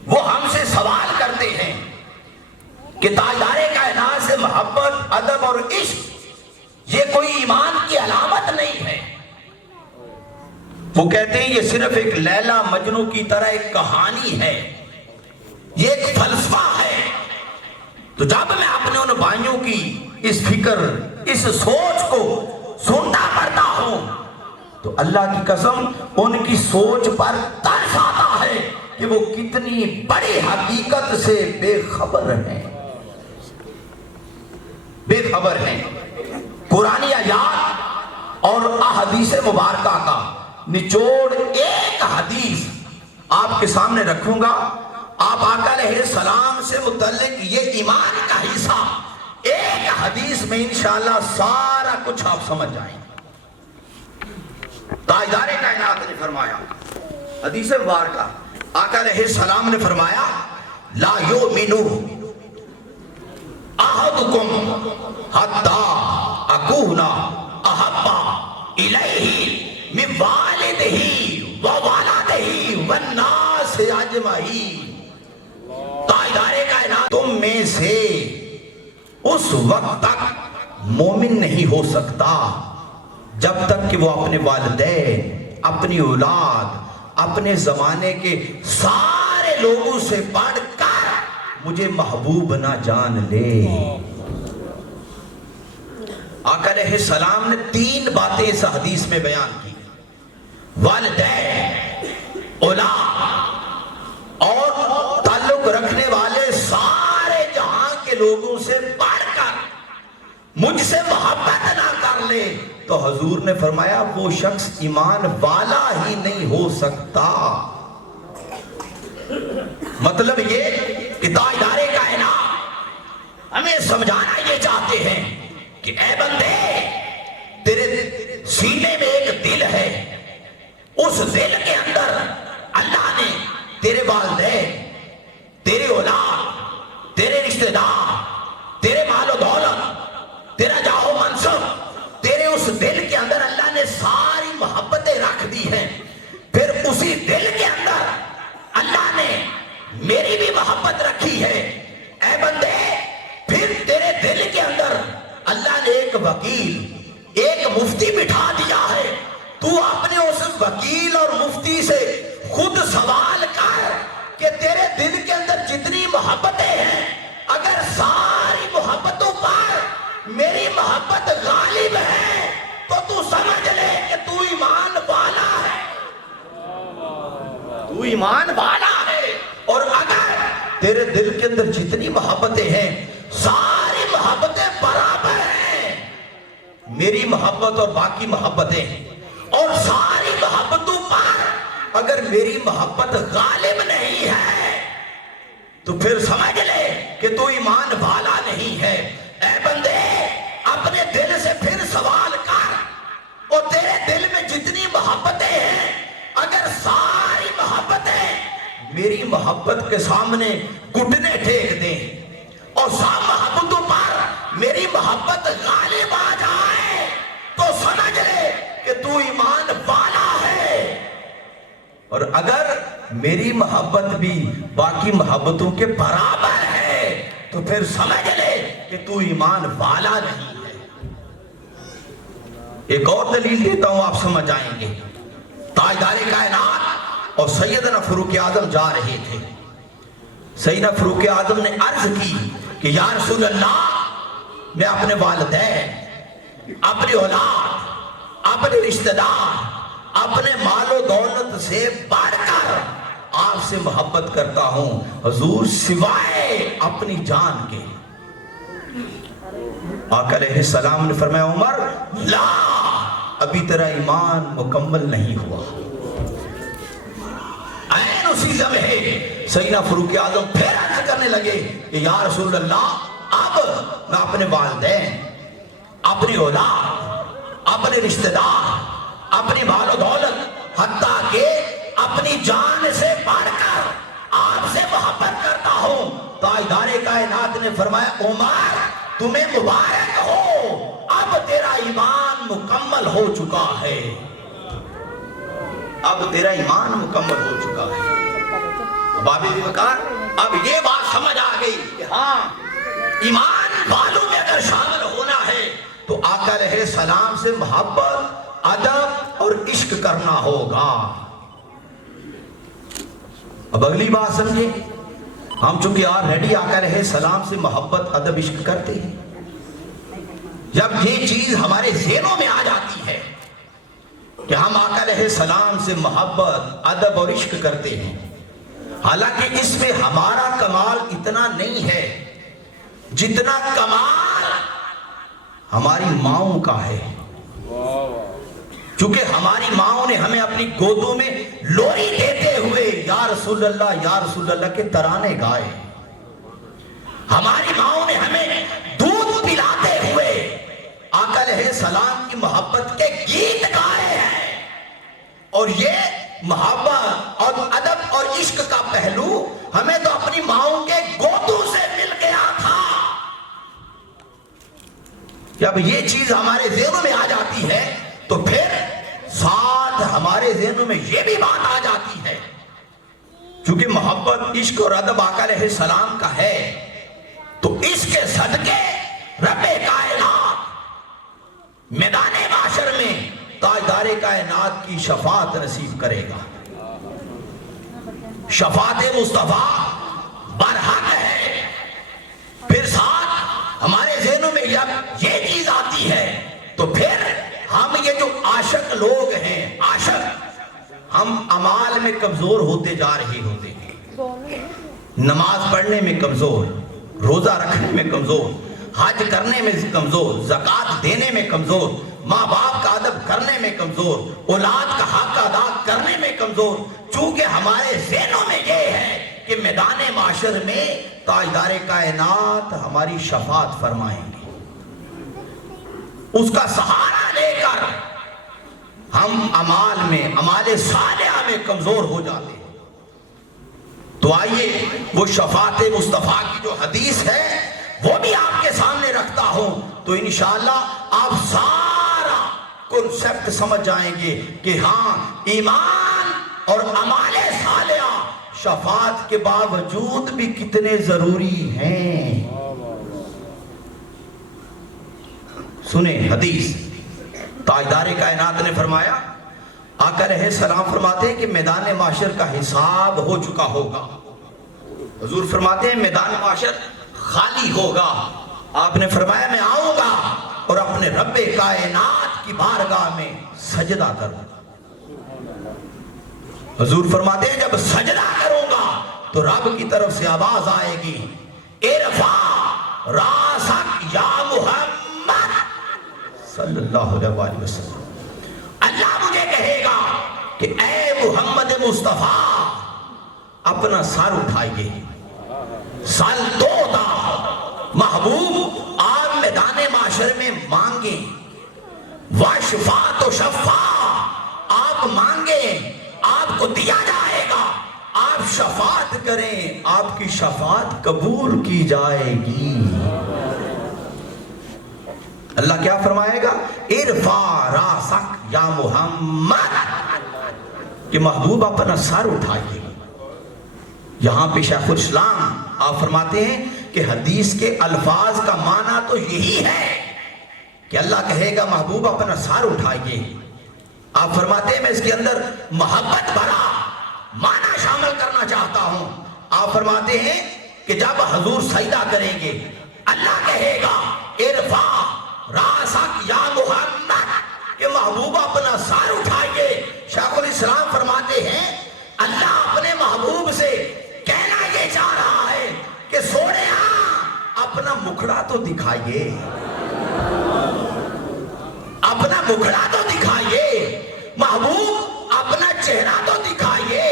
وہ ہم سے سوال کرتے ہیں کہ تاجدار کائنات سے محبت، ادب اور عشق یہ کوئی ایمان کی علامت نہیں ہے۔ وہ کہتے ہیں یہ صرف ایک لیلا مجنو کی طرح ایک کہانی ہے، یہ ایک فلسفہ ہے۔ تو جب میں اپنے ان بھائیوں کی اس فکر، اس سوچ کو سنتا پڑتا ہوں تو اللہ کی قسم ان کی سوچ پر ترس آتا ہے کہ وہ کتنی بڑی حقیقت سے بے خبر ہیں، بے خبر ہیں۔ قرآن آیات اور احادیث مبارکہ کا نچوڑ ایک حدیث آپ کے سامنے رکھوں گا۔ آپ آقا علیہ السلام سے متعلق یہ ایمان کا حصہ ایک حدیث میں انشاءاللہ سارا کچھ آپ سمجھ جائیں گے۔ تاجدار کائنات نے فرمایا، حدیث مبارکہ آقا علیہ السلام نے فرمایا، لا یؤمنو احدکم حتی اکون احب الیہ من والدہ وولدہ والناس اجمعین۔ تاجدار کائنات تم میں سے اس وقت تک مومن نہیں ہو سکتا جب تک کہ وہ اپنے والدین، اپنی اولاد، اپنے زمانے کے سارے لوگوں سے بڑھ کر مجھے محبوب نہ جان لے۔ آقا علیہ السلام نے 3 باتیں اس حدیث میں بیان کی، والدین، اولاد اور تعلق رکھنے والے سارے جہاں کے لوگوں سے بڑھ کر مجھ سے محبت نہ کر لے تو حضور نے فرمایا وہ شخص ایمان والا ہی نہیں ہو سکتا۔ مطلب یہ کہ تاجدار کائنات ہمیں سمجھانا یہ چاہتے ہیں کہ اے بندے، تیرے سینے میں ایک دل ہے، اس دل کے اندر اللہ نے تیرے والدین، تیری اولاد، تیرے رشتہ دار، تیرے مال و دولت، تیرا جاہ و منصب، تیرے اس دل کے اندر اللہ نے ساری محبتیں رکھ دی ہیں۔ پھر اسی دل کے اندر اللہ نے میری بھی محبت رکھی ہے۔ اے بندے، پھر تیرے دل کے اندر اللہ نے ایک وکیل، ایک مفتی بٹھا دیا ہے۔ تو اپنے اس وکیل اور مفتی سے خود سوال کر کہ تیرے دل کے اندر جتنی محبتیں ہیں، اگر ساری محبتوں پر میری محبت غالب ہے تو سمجھ لے کہ تو ایمان والا ہے، تو ایمان والا ہے۔ اور اگر تیرے دل کے اندر جتنی محبتیں ہیں ساری محبتیں برابر ہیں، میری محبت اور باقی محبتیں، اور ساری محبتوں پر اگر میری محبت غالب نہیں ہے تو پھر سمجھ لے کہ تو ایمان والا نہیں ہے۔ اے بندے، اپنے دل سے پھر سوال کر، اور تیرے دل میں جتنی محبتیں ہیں اگر ساری محبتیں میری محبت کے سامنے گھٹنے ٹیک دیں اور سب محبتوں پر میری محبت غالب آ جائے تو اور اگر میری محبت بھی باقی محبتوں کے برابر ہے تو پھر سمجھ لے کہ تو ایمان والا نہیں ہے۔ ایک اور دلیل دیتا ہوں، آپ سمجھ آئیں گے۔ تاجدار کائنات اور سیدنا فاروق اعظم جا رہے تھے۔ سیدنا فاروق اعظم نے عرض کی کہ یا رسول اللہ، میں اپنے والدین، اپنی اولاد، اپنے رشتہ دار، اپنے مال و دولت سے بڑھ کر آپ سے محبت کرتا ہوں حضور، سوائے اپنی جان کے۔ آقا علیہ السلام نے فرمایا عمر لا، ابھی تیرا ایمان مکمل نہیں ہوا۔ این اسی لمحے سیدنا فاروق اعظم پھر عرض کرنے لگے کہ یا رسول اللہ، اب میں اپنے والدین، اپنی اولاد، اپنے رشتہ دار، اپنی مال و دولت، حتیٰ کہ اپنی جان سے بڑھ کر آپ سے محبت کرتا ہوں۔ تاجدار کائنات نے فرمایا عمر تمہیں مبارک ہو، اب تیرا ایمان مکمل ہو چکا ہے، اب تیرا ایمان مکمل ہو چکا ہے۔ بابی وقار اب یہ بات سمجھ آ گئی کہ ہاں، ایمان والوں میں اگر شامل ہونا ہے تو آقا علیہ السلام سے محبت، ادب اور عشق کرنا ہوگا۔ اب اگلی بات سمجھیں، ہم چونکہ آلریڈی آقا علیہ السلام سے محبت، ادب، عشق کرتے ہیں، جب یہ چیز ہمارے ذہنوں میں آ جاتی ہے کہ ہم آقا علیہ السلام سے محبت، ادب اور عشق کرتے ہیں، حالانکہ اس میں ہمارا کمال اتنا نہیں ہے جتنا کمال ہماری ماؤں کا ہے، چونکہ ہماری ماؤں نے ہمیں اپنی گودوں میں لوری دیتے ہوئے یا رسول اللہ کے ترانے گائے، ہماری ماؤں نے ہمیں دودھ پلاتے ہوئے آقا علیہ السلام کی محبت کے گیت گائے ہیں، اور یہ محبت اور ادب اور عشق کا پہلو ہمیں تو اپنی ماؤں کے گودوں سے مل گیا تھا۔ جب یہ چیز ہمارے ذہنوں میں آ جاتی ہے تو پھر ساتھ ہمارے ذہنوں میں یہ بھی بات آ جاتی ہے، چونکہ محبت، عشق اور ادب آقا علیہ السلام کا ہے تو اس کے صدقے رب کائنات میدان محشر میں تاجدار کائنات کی شفاعت نصیب کرے گا۔ شفاعت مصطفیٰ برحق ہے۔ پھر ساتھ ہمارے ذہنوں میں جب یہ چیز آتی ہے تو پھر ہم یہ جو عاشق لوگ ہیں، عاشق، ہم اعمال میں کمزور ہوتے جا رہے ہوتے ہیں، نماز پڑھنے میں کمزور، روزہ رکھنے میں کمزور، حج کرنے میں کمزور، زکوٰۃ دینے میں کمزور، ماں باپ کا ادب کرنے میں کمزور، اولاد کا حق ادا کرنے میں کمزور، چونکہ ہمارے ذہنوں میں یہ ہے کہ میدان معاشر میں تاجدار کائنات ہماری شفاعت فرمائیں گے، اس کا سہارا لے کر ہم اعمال میں، اعمال صالحہ میں کمزور ہو جاتے ہیں۔ تو آئیے وہ شفاعت مصطفیٰ کی جو حدیث ہے وہ بھی آپ کے سامنے رکھتا ہوں، تو انشاءاللہ آپ سارا کنسپٹ سمجھ جائیں گے کہ ہاں، ایمان اور اعمال صالحہ شفاعت کے باوجود بھی کتنے ضروری ہیں۔ سنیں حدیث، تاجدار کائنات نے فرمایا، آقا علیہ السلام فرماتے ہیں کہ میدان معاشر کا حساب ہو چکا ہوگا۔ حضور فرماتے ہیں میدان معاشر خالی ہوگا۔ آپ نے فرمایا میں آؤں گا اور اپنے رب کائنات کی بارگاہ میں سجدہ کروں گا۔ حضور فرماتے ہیں جب سجدہ کروں گا تو رب کی طرف سے آواز آئے گی، ارفع راسک یا محمد صلی اللہ علیہ وسلم۔ اللہ مجھے کہے گا کہ اے محمد مصطفیٰ، اپنا سر اٹھائیے، سل دو دا، محبوب آپ میدان معاشر میں مانگیں، وَشْفَعْتُ شَفَّعَ، آپ مانگیں آپ کو دیا جائے گا، آپ شفاعت کریں آپ کی شفاعت قبول کی جائے گی۔ اللہ کیا فرمائے گا؟ ارفع راسک یا محمد، کہ محبوب اپنا سر اٹھائیے. یہاں پہ شیخ الاسلام آپ فرماتے ہیں کہ حدیث کے الفاظ کا معنی تو یہی ہے کہ اللہ کہے گا محبوب اپنا سر اٹھائیے. آپ فرماتے ہیں میں اس کے اندر محبت بھرا معنی شامل کرنا چاہتا ہوں. آپ فرماتے ہیں کہ جب حضور سجدہ کریں گے اللہ کہے گا ارفع راسک یا محمد, کہ محبوب اپنا سر اٹھائیے. شیخ الاسلام فرماتے ہیں اللہ اپنے محبوب سے کہنا یہ چاہ رہا ہے کہ سوڑیا اپنا مکھڑا تو دکھائیے, اپنا مکھڑا تو دکھائیے, محبوب اپنا چہرہ تو دکھائیے.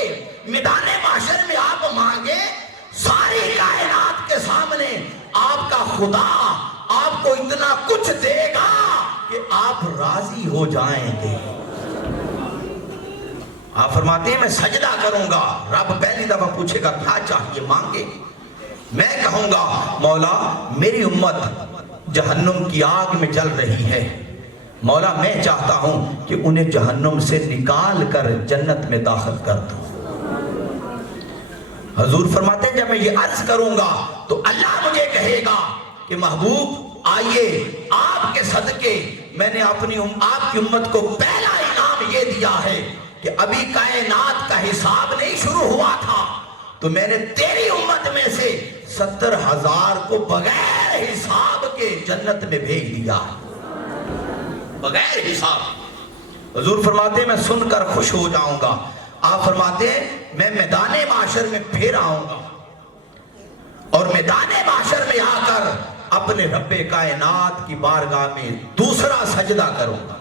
میدان محشر میں آپ مانگے ساری کائنات کے سامنے آپ کا خدا آپ کو اتنا کچھ دے گا کہ آپ راضی ہو جائیں گے. آپ فرماتے ہیں میں سجدہ کروں گا. رب پہلی دفعہ پوچھے گا کیا چاہیے مانگے. میں کہوں گا مولا میری امت جہنم کی آگ میں جل رہی ہے, مولا میں چاہتا ہوں کہ انہیں جہنم سے نکال کر جنت میں داخل کر دوں. حضور فرماتے ہیں جب میں یہ عرض کروں گا تو اللہ مجھے کہے گا کہ محبوب آئیے آپ کے صدقے میں نے آپ کی امت کو پہلا انعام یہ دیا ہے کہ ابھی کائنات کا حساب نہیں شروع ہوا تھا تو میں نے تیری امت میں سے 70,000 کو بغیر حساب کے جنت میں بھیج دیا, بغیر حساب. حضور فرماتے ہیں میں سن کر خوش ہو جاؤں گا. آپ فرماتے ہیں میں میدان معاشر میں پھر آؤں گا اور میدان معاشر میں آ کر اپنے رب کائنات کی بارگاہ میں دوسرا سجدہ کروں گا.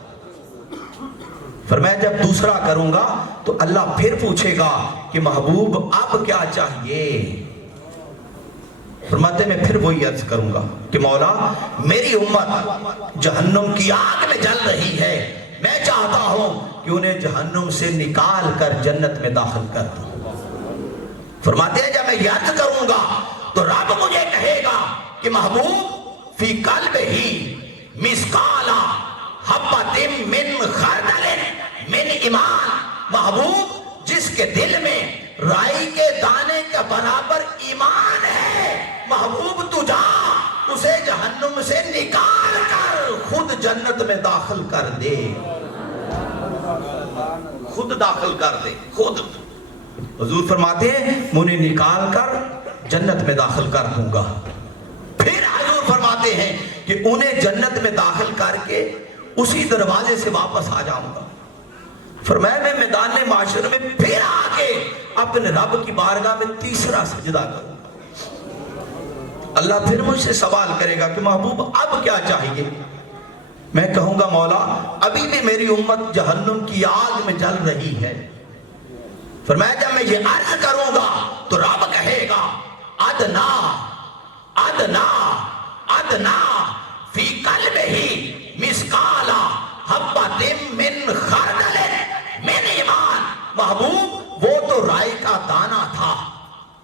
فرمایا جب دوسرا کروں گا تو اللہ پھر پوچھے گا کہ محبوب اب کیا چاہیے. فرماتے میں پھر وہی عرض کروں گا کہ مولا میری امت جہنم کی آگ میں جل رہی ہے, میں چاہتا ہوں کہ انہیں جہنم سے نکال کر جنت میں داخل کر دوں. فرماتے ہیں جب میں یہ عرض کروں گا تو رب مجھے کہے گا کہ محبوب فی قلب ہی مسقالا حبۃ من خردل من ایمان, محبوب جس کے دل میں رائی کے دانے کے برابر ایمان ہے, محبوب تو جا اسے جہنم سے نکال کر خود جنت میں داخل کر دے, خود داخل کر دے, خود. حضور فرماتے ہیں مجھے نکال کر جنت میں داخل کر دوں گا. پھر حضور فرماتے ہیں کہ انہیں جنت میں داخل کر کے اسی دروازے سے واپس آ جاؤں گا. فرمایا میں میدان معاشر میں پھر آ کے اپنے رب کی بارگاہ میں تیسرا سجدہ کروں گا. اللہ پھر مجھ سے سوال کرے گا کہ محبوب اب کیا چاہیے. میں کہوں گا مولا ابھی بھی میری امت جہنم کی آگ میں جل رہی ہے. فرمایا جب میں یہ عرض کروں گا تو رب کہے گا ادنا ادنا ادنا فی قلب ہی مسقالا حبۃ من خردل من ایمان, محبوب وہ تو رائی کا دانہ تھا,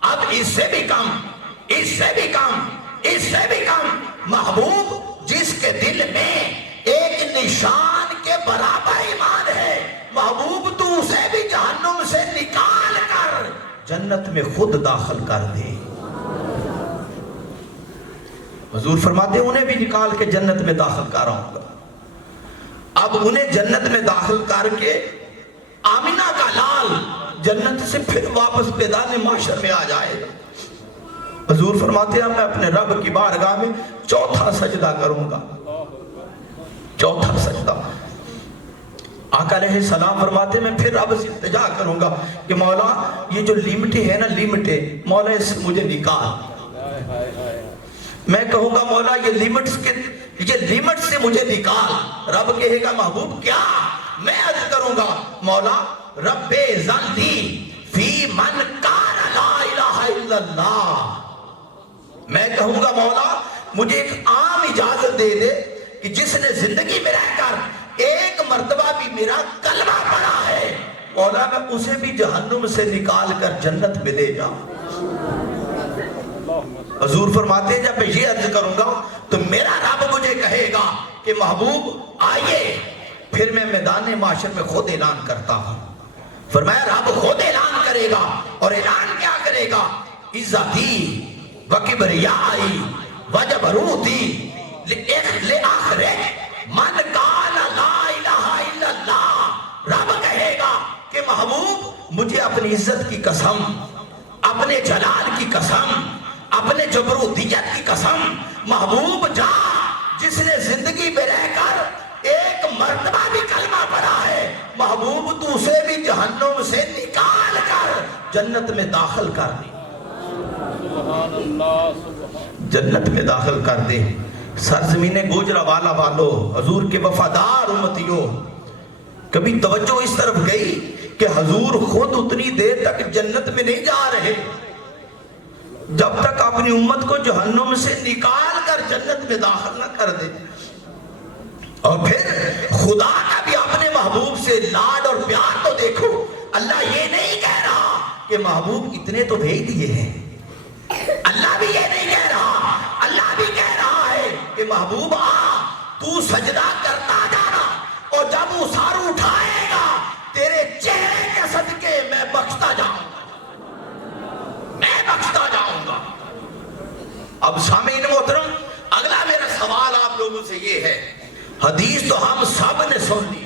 اب اس سے بھی کم, اس سے بھی کم, اس سے بھی کم, محبوب جس کے دل میں ایک نشان کے برابر ایمان ہے, محبوب تو اسے بھی جہنم سے نکال کر جنت میں خود داخل کر دے. حضور فرماتے ہیں انہیں بھی نکال کے جنت میں داخل کر آؤں گا. اب انہیں جنت میں داخل کر کے آمینہ کا لال جنت سے پھر واپس میدان محشر میں آ جائے گا. حضور فرماتے ہیں میں اپنے رب کی بارگاہ میں چوتھا سجدہ کروں گا, چوتھا سجدہ. آقا علیہ السلام فرماتے ہیں میں پھر رب سے التجا کروں گا کہ مولا یہ جو لیمٹیں ہیں نا لیمٹیں, مولا اس سے مجھے نکال. میں کہوں گا مولا یہ لیمٹ سے مجھے نکال. رب کہے گا محبوب کیا. میں عرض کروں گا مولا رب ذلی فی من کان لا الہ الا اللہ. میں کہوں گا مولا مجھے ایک عام اجازت دے دے کہ جس نے زندگی میں رہ کر ایک مرتبہ بھی میرا کلمہ پڑھا ہے, مولا میں اسے بھی جہنم سے نکال کر جنت میں لے جاؤں. حضور فرماتے ہیں جب میں یہ عرض کروں گا تو میرا رب مجھے کہے گا کہ محبوب آئیے. پھر میں میدان معاشر میں خود اعلان کرتا ہوں فرمایا رب خود اعلان کرے گا، اور اعلان کیا کرے گا؟ عزتی و کبریائی و جبروتی لآخرت من قال لا الہ الا اللہ۔ رب کہے گا کہ محبوب مجھے اپنی عزت کی قسم، اپنے جلال کی قسم، اپنے جبروتیت کی قسم، محبوب جا، جس نے زندگی میں رہ کر ایک مرتبہ بھی کلمہ پڑھا ہے، محبوب تو اسے بھی جہنم سے نکال کر جنت میں داخل کر دے، جنت میں داخل کر دے۔ سرزمین گوجرانوالہ والو، حضور کے وفادار امتیوں، کبھی توجہ اس طرف گئی کہ حضور خود اتنی دیر تک جنت میں نہیں جا رہے جب تک اپنی امت کو جہنم سے نکال کر جنت میں داخل نہ کر دے۔ اور پھر خدا کا بھی اپنے محبوب سے لاڈ اور پیار تو دیکھو، اللہ یہ نہیں کہہ رہا کہ محبوب اتنے تو بھیج دیے ہیں، اللہ بھی یہ نہیں کہہ رہا، اللہ بھی کہہ رہا ہے کہ محبوب آ، تو سجدہ کرتا جانا، اور جب وہ سر اٹھائے گا تیرے چہرے کے صدقے میں بخشتا جاؤں گا، میں بخشتا جاؤں گا۔ اب سامعین محترم، اگلا میرا سوال آپ لوگوں سے یہ ہے، حدیث تو ہم سب نے سن لی،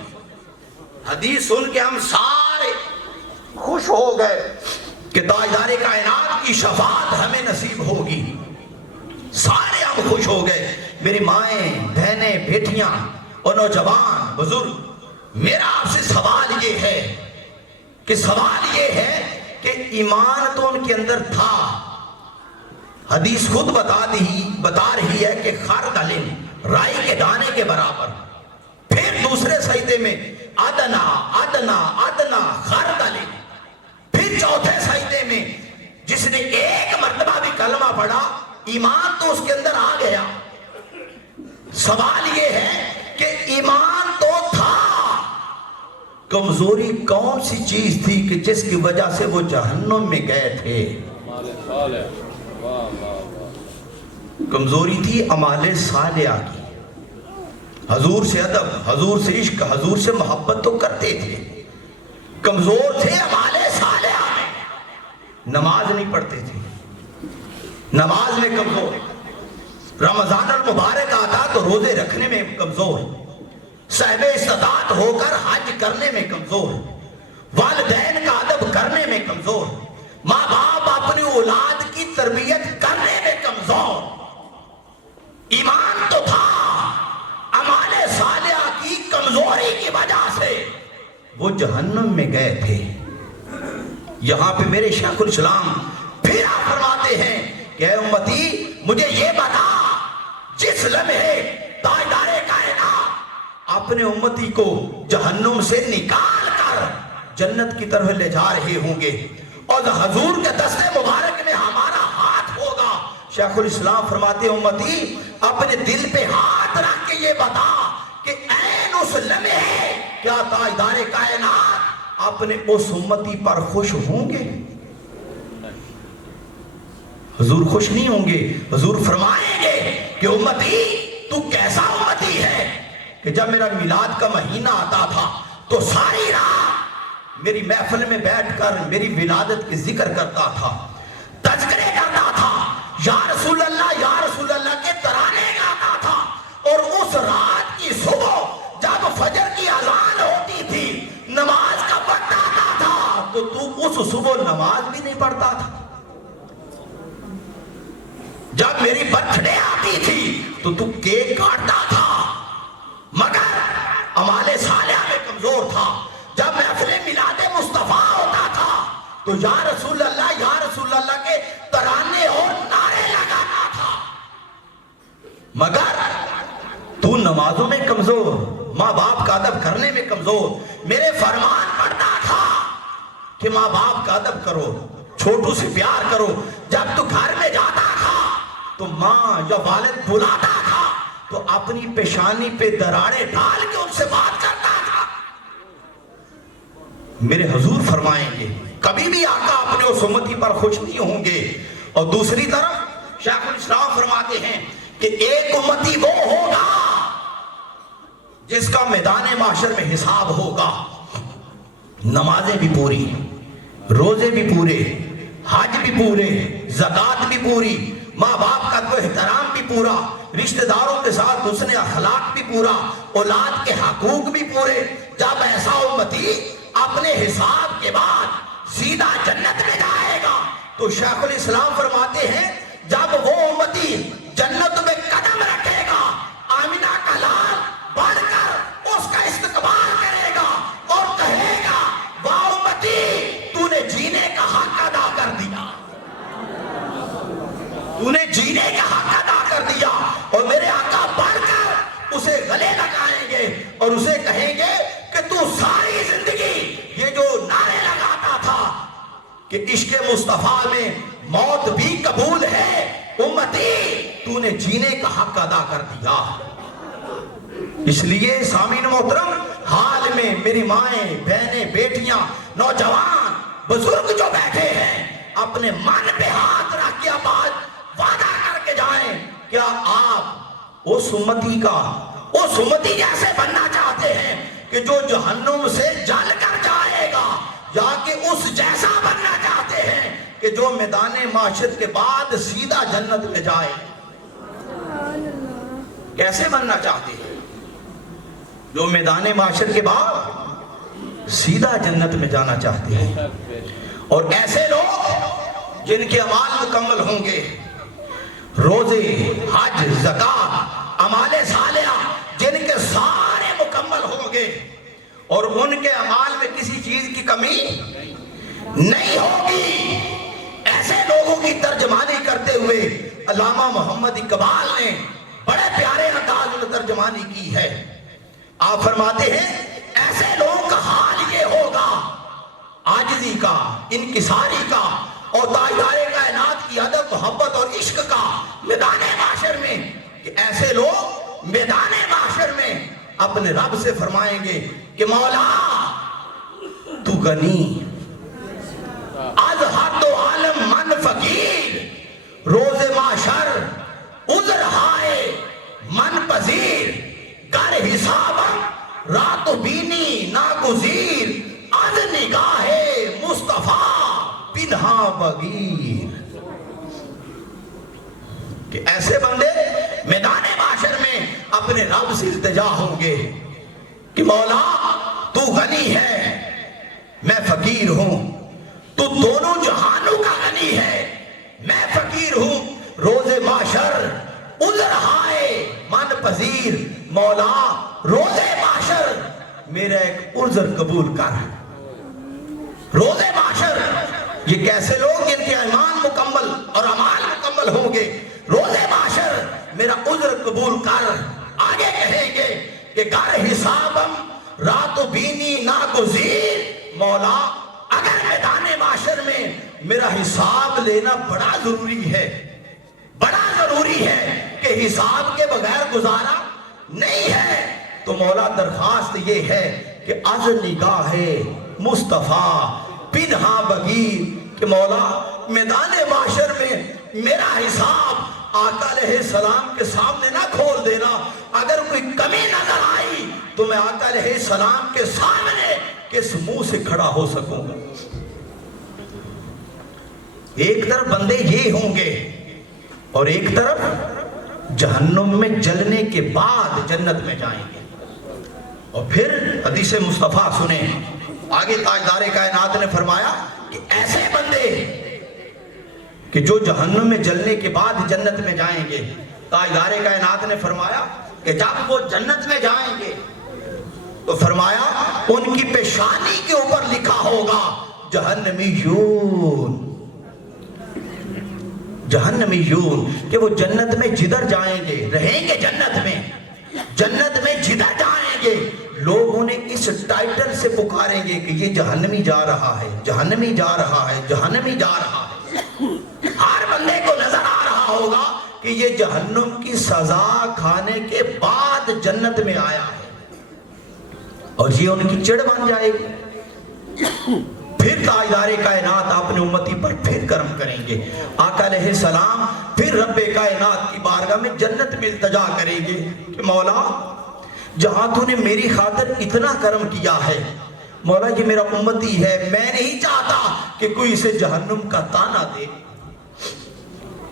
حدیث سن کے ہم سارے خوش ہو گئے کہ تاجدار کائنات کی شفاعت ہمیں نصیب ہوگی، سارے ہم خوش ہو گئے، میری مائیں، بہنیں، بیٹیاں اور نوجوان بزرگ۔ میرا آپ سے سوال یہ ہے کہ ایمان تو ان کے اندر تھا، حدیث خود بتا رہی ہے کہ خردل رائی کے دانے کے برابر، پھر دوسرے سجدے میں ادنا ادنا ادنا خردل، پھر چوتھے سجدے میں جس نے ایک مرتبہ بھی کلمہ پڑھا ایمان تو اس کے اندر آ گیا۔ سوال یہ ہے کہ ایمان تو تھا، کمزوری کون سی چیز تھی کہ جس کی وجہ سے وہ جہنم میں گئے تھے؟ کمزوری تھی اعمال صالحہ کی، حضور سے ادب، حضور سے عشق، حضور سے محبت تو کرتے تھے، کمزور تھے اعمال صالحہ میں، نماز نہیں پڑھتے تھے، نماز میں کمزور، رمضان المبارک آتا تو روزے رکھنے میں کمزور، صاحب استطاعت ہو کر حج کرنے میں کمزور، والدین کا ادب کرنے میں کمزور، ماں باپ اپنی اولاد کی تربیت کرنے میں کمزور۔ ایمان تو تھا، اعمال صالحہ کی کمزوری کی وجہ سے وہ جہنم میں گئے تھے۔ یہاں پہ میرے شیخ الاسلام پھر آپ فرماتے ہیں کہ اے امتی مجھے یہ بتا، جس لمحے تاجدار کائنات اپنے امتی کو جہنم سے نکال کر جنت کی طرف لے جا رہے ہوں گے اور حضور کے دستے مبارک میں ہمارا ہاتھ ہوگا، شیخ الاسلام فرماتے ہیں امتی اپنے دل پہ ہاتھ رکھ کے یہ بتا کہ عین اس لمحے کیا تاجدار کائنات اپنے اس امتی پر خوش ہوں گے؟ حضور خوش نہیں ہوں گے، حضور فرمائیں گے کہ امتی تو کیسا امتی ہے کہ جب میرا میلاد کا مہینہ آتا تھا تو ساری رات میری محفل میں بیٹھ کر میری ولادت کی ذکر کرتا تھا، تذکرے کرتا تھا، یا رسول اللہ کے ترانے گاتا تھا، اور اس رات کی صبح جب فجر کی اذان ہوتی تھی، نماز کا وقت آتا تھا تو اس صبح نماز بھی نہیں پڑھتا تھا، جب میری برتھ ڈے آتی تھی تو کیک کاٹتا تھا، مگر اعمال صالحہ میں کمزور تھا، جب محفل میلاد مصطفیٰ ہوتا تھا تو یا رسول اللہ کے ترانے اور نعرے لگاتا تھا، مگر تو نمازوں میں کمزور، ماں باپ کا ادب کرنے میں کمزور، میرے فرمان پڑھتا تھا کہ ماں باپ کا ادب کرو، چھوٹو سے پیار کرو، جب تو گھر میں جاتا تھا تو ماں یا والد بلاتا تھا تو اپنی پیشانی پہ دراڑے ڈال کے ان سے بات کرتا تھا۔ میرے حضور فرمائیں گے کبھی بھی آقا اپنے اس امتی پر خوش نہیں ہوں گے، اور دوسری طرف شیخ الاسلام فرماتے ہیں کہ ایک امتی وہ ہوگا جس کا میدان محشر میں حساب ہوگا، نمازیں بھی پوری، روزے بھی پورے، حج بھی پورے، زکوٰۃ بھی پوری، ماں باپ کا تو احترام بھی پورا، رشتہ داروں کے ساتھ حسن اخلاق بھی پورا، اولاد کے حقوق بھی پورے. جب ایسا امتی اپنے حساب کے بعد سیدھا جنت میں جائے گا تو شیخ الاسلام فرماتے ہیں جب وہ امتی جنت میں قدم رکھے گا آمینہ کا لال بڑھ کر اس کا استقبال کرے گا اور کہے گا واہ امتی تو نے جینے کا حق ادا کر دیا، تو نے جینے کا حق ادا کر دیا. اور میرے آقا بڑھ کر اسے گلے لگائیں گے اور اسے کہیں گے کہ تو ساری زندگی یہ جو نعرے لگاتا تھا کہ عشق مصطفیٰ میں موت بھی قبول ہے، امتی تو نے جینے کا حق ادا کر دیا. اس لیے سامعین محترم حال میں میری مائیں، بہنیں، بیٹیاں، نوجوان، بزرگ جو بیٹھے ہیں اپنے من پہ ہاتھ رکھ کے بعد وعدہ کر کے جائیں کیا آپ اس امتی جیسے بننا چاہتے ہیں کہ جو جہنم سے جل کر جائے گا، یا کہ اس جیسا بننا چاہتے ہیں کہ جو میدان معاشر کے بعد سیدھا جنت میں جائے؟ کیسے بننا چاہتے ہیں؟ جو میدان معاشر کے بعد سیدھا جنت میں جانا چاہتے ہیں. اور ایسے لوگ جن کے اعمال مکمل ہوں گے، روزے، حج، زکوٰۃ، اعمال صالحہ جن کے سارے مکمل ہوں گے اور ان کے اعمال میں کسی چیز کی کمی نہیں ہوگی، ایسے لوگوں کی ترجمانی کرتے ہوئے علامہ محمد اقبال نے بڑے پیارے انداز میں ترجمانی کی ہے. آپ فرماتے ہیں ایسے لوگوں کا حال یہ ہوگا عاجزی کا، انکساری کا اور تاجدار کائنات کی ادب، محبت اور عشق کا میدان معاشر میں، کہ ایسے لوگ میدان معاشر میں اپنے رب سے فرمائیں گے کہ مولا تو غنی، از حد و عالم من فقیر، روز معاشر عذر ہائے من پذیر، گر حسابم رات بینی ناگزیر، از نگاہ مصطفیٰ پنہا بغیر. کہ ایسے بندے میدان معاشر میں اپنے رب سے التجا ہوں گے کہ مولا تو غنی ہے، میں فقیر ہوں، تو دونوں جہانوں کا غنی ہے، میں فقیر ہوں. روز معاشر عذر ہائے من پذیر، مولا روز معاشر میرا ایک عذر قبول کر. روز معاشر یہ کیسے لوگ جن کے ایمان مکمل اور اعمال مکمل ہوں گے، روز معاشر میرا عذر قبول کر. آگے کہیں گے کہ گر حسابم رات بینی ناگزیر، مولا اگر میدان معاشر میں میرا حساب لینا بڑا ضروری ہے، بڑا ضروری ہے کہ حساب کے بغیر گزارا نہیں ہے، تو مولا درخواست یہ ہے کہ از نگاہ مصطفیٰ پنہا بغیر، کہ مولا میدان معاشر میں میرا حساب آقا علیہ السلام کے سامنے نہ کھول دینا. اگر کوئی کمی نظر آئی تو میں آقا علیہ السلام کے سامنے کس منہ سے کھڑا ہو سکوں گا. ایک طرف بندے یہ ہوں گے اور ایک طرف جہنم میں جلنے کے بعد جنت میں جائیں گے. اور پھر حدیث مصطفیٰ سنیں، آگے تاجدار کائنات نے فرمایا کہ ایسے بندے کہ جو جہنم میں جلنے کے بعد جنت میں جائیں گے، تاجدار کائنات نے فرمایا کہ جب وہ جنت میں جائیں گے تو فرمایا ان کی پیشانی کے اوپر لکھا ہوگا جہنمیون، جہنمیون، کہ وہ جنت میں جدھر جائیں گے، رہیں گے جنت میں جدھر جائیں گے، لوگ انہیں اس ٹائٹل سے پکاریں گے کہ یہ جہنمی جا رہا ہے، جہنمی جا رہا ہے، جہنمی جا رہا ہے. ہر بندے کو نظر آ رہا ہوگا کہ یہ جہنم کی سزا کھانے کے بعد جنت میں آیا ہے، اور یہ ان کی چڑ بن جائے گی. پھر تاجدار کائنات اپنے امتی پر پھر کرم کریں گے. آقا علیہ السلام پھر رب کائنات کی بارگاہ میں جنت میں التجا کریں گے کہ مولا جہاں تو نے میری خاطر اتنا کرم کیا ہے، مولا یہ میرا امتی ہے، میں نہیں چاہتا کہ کوئی اسے جہنم کا تانا دے۔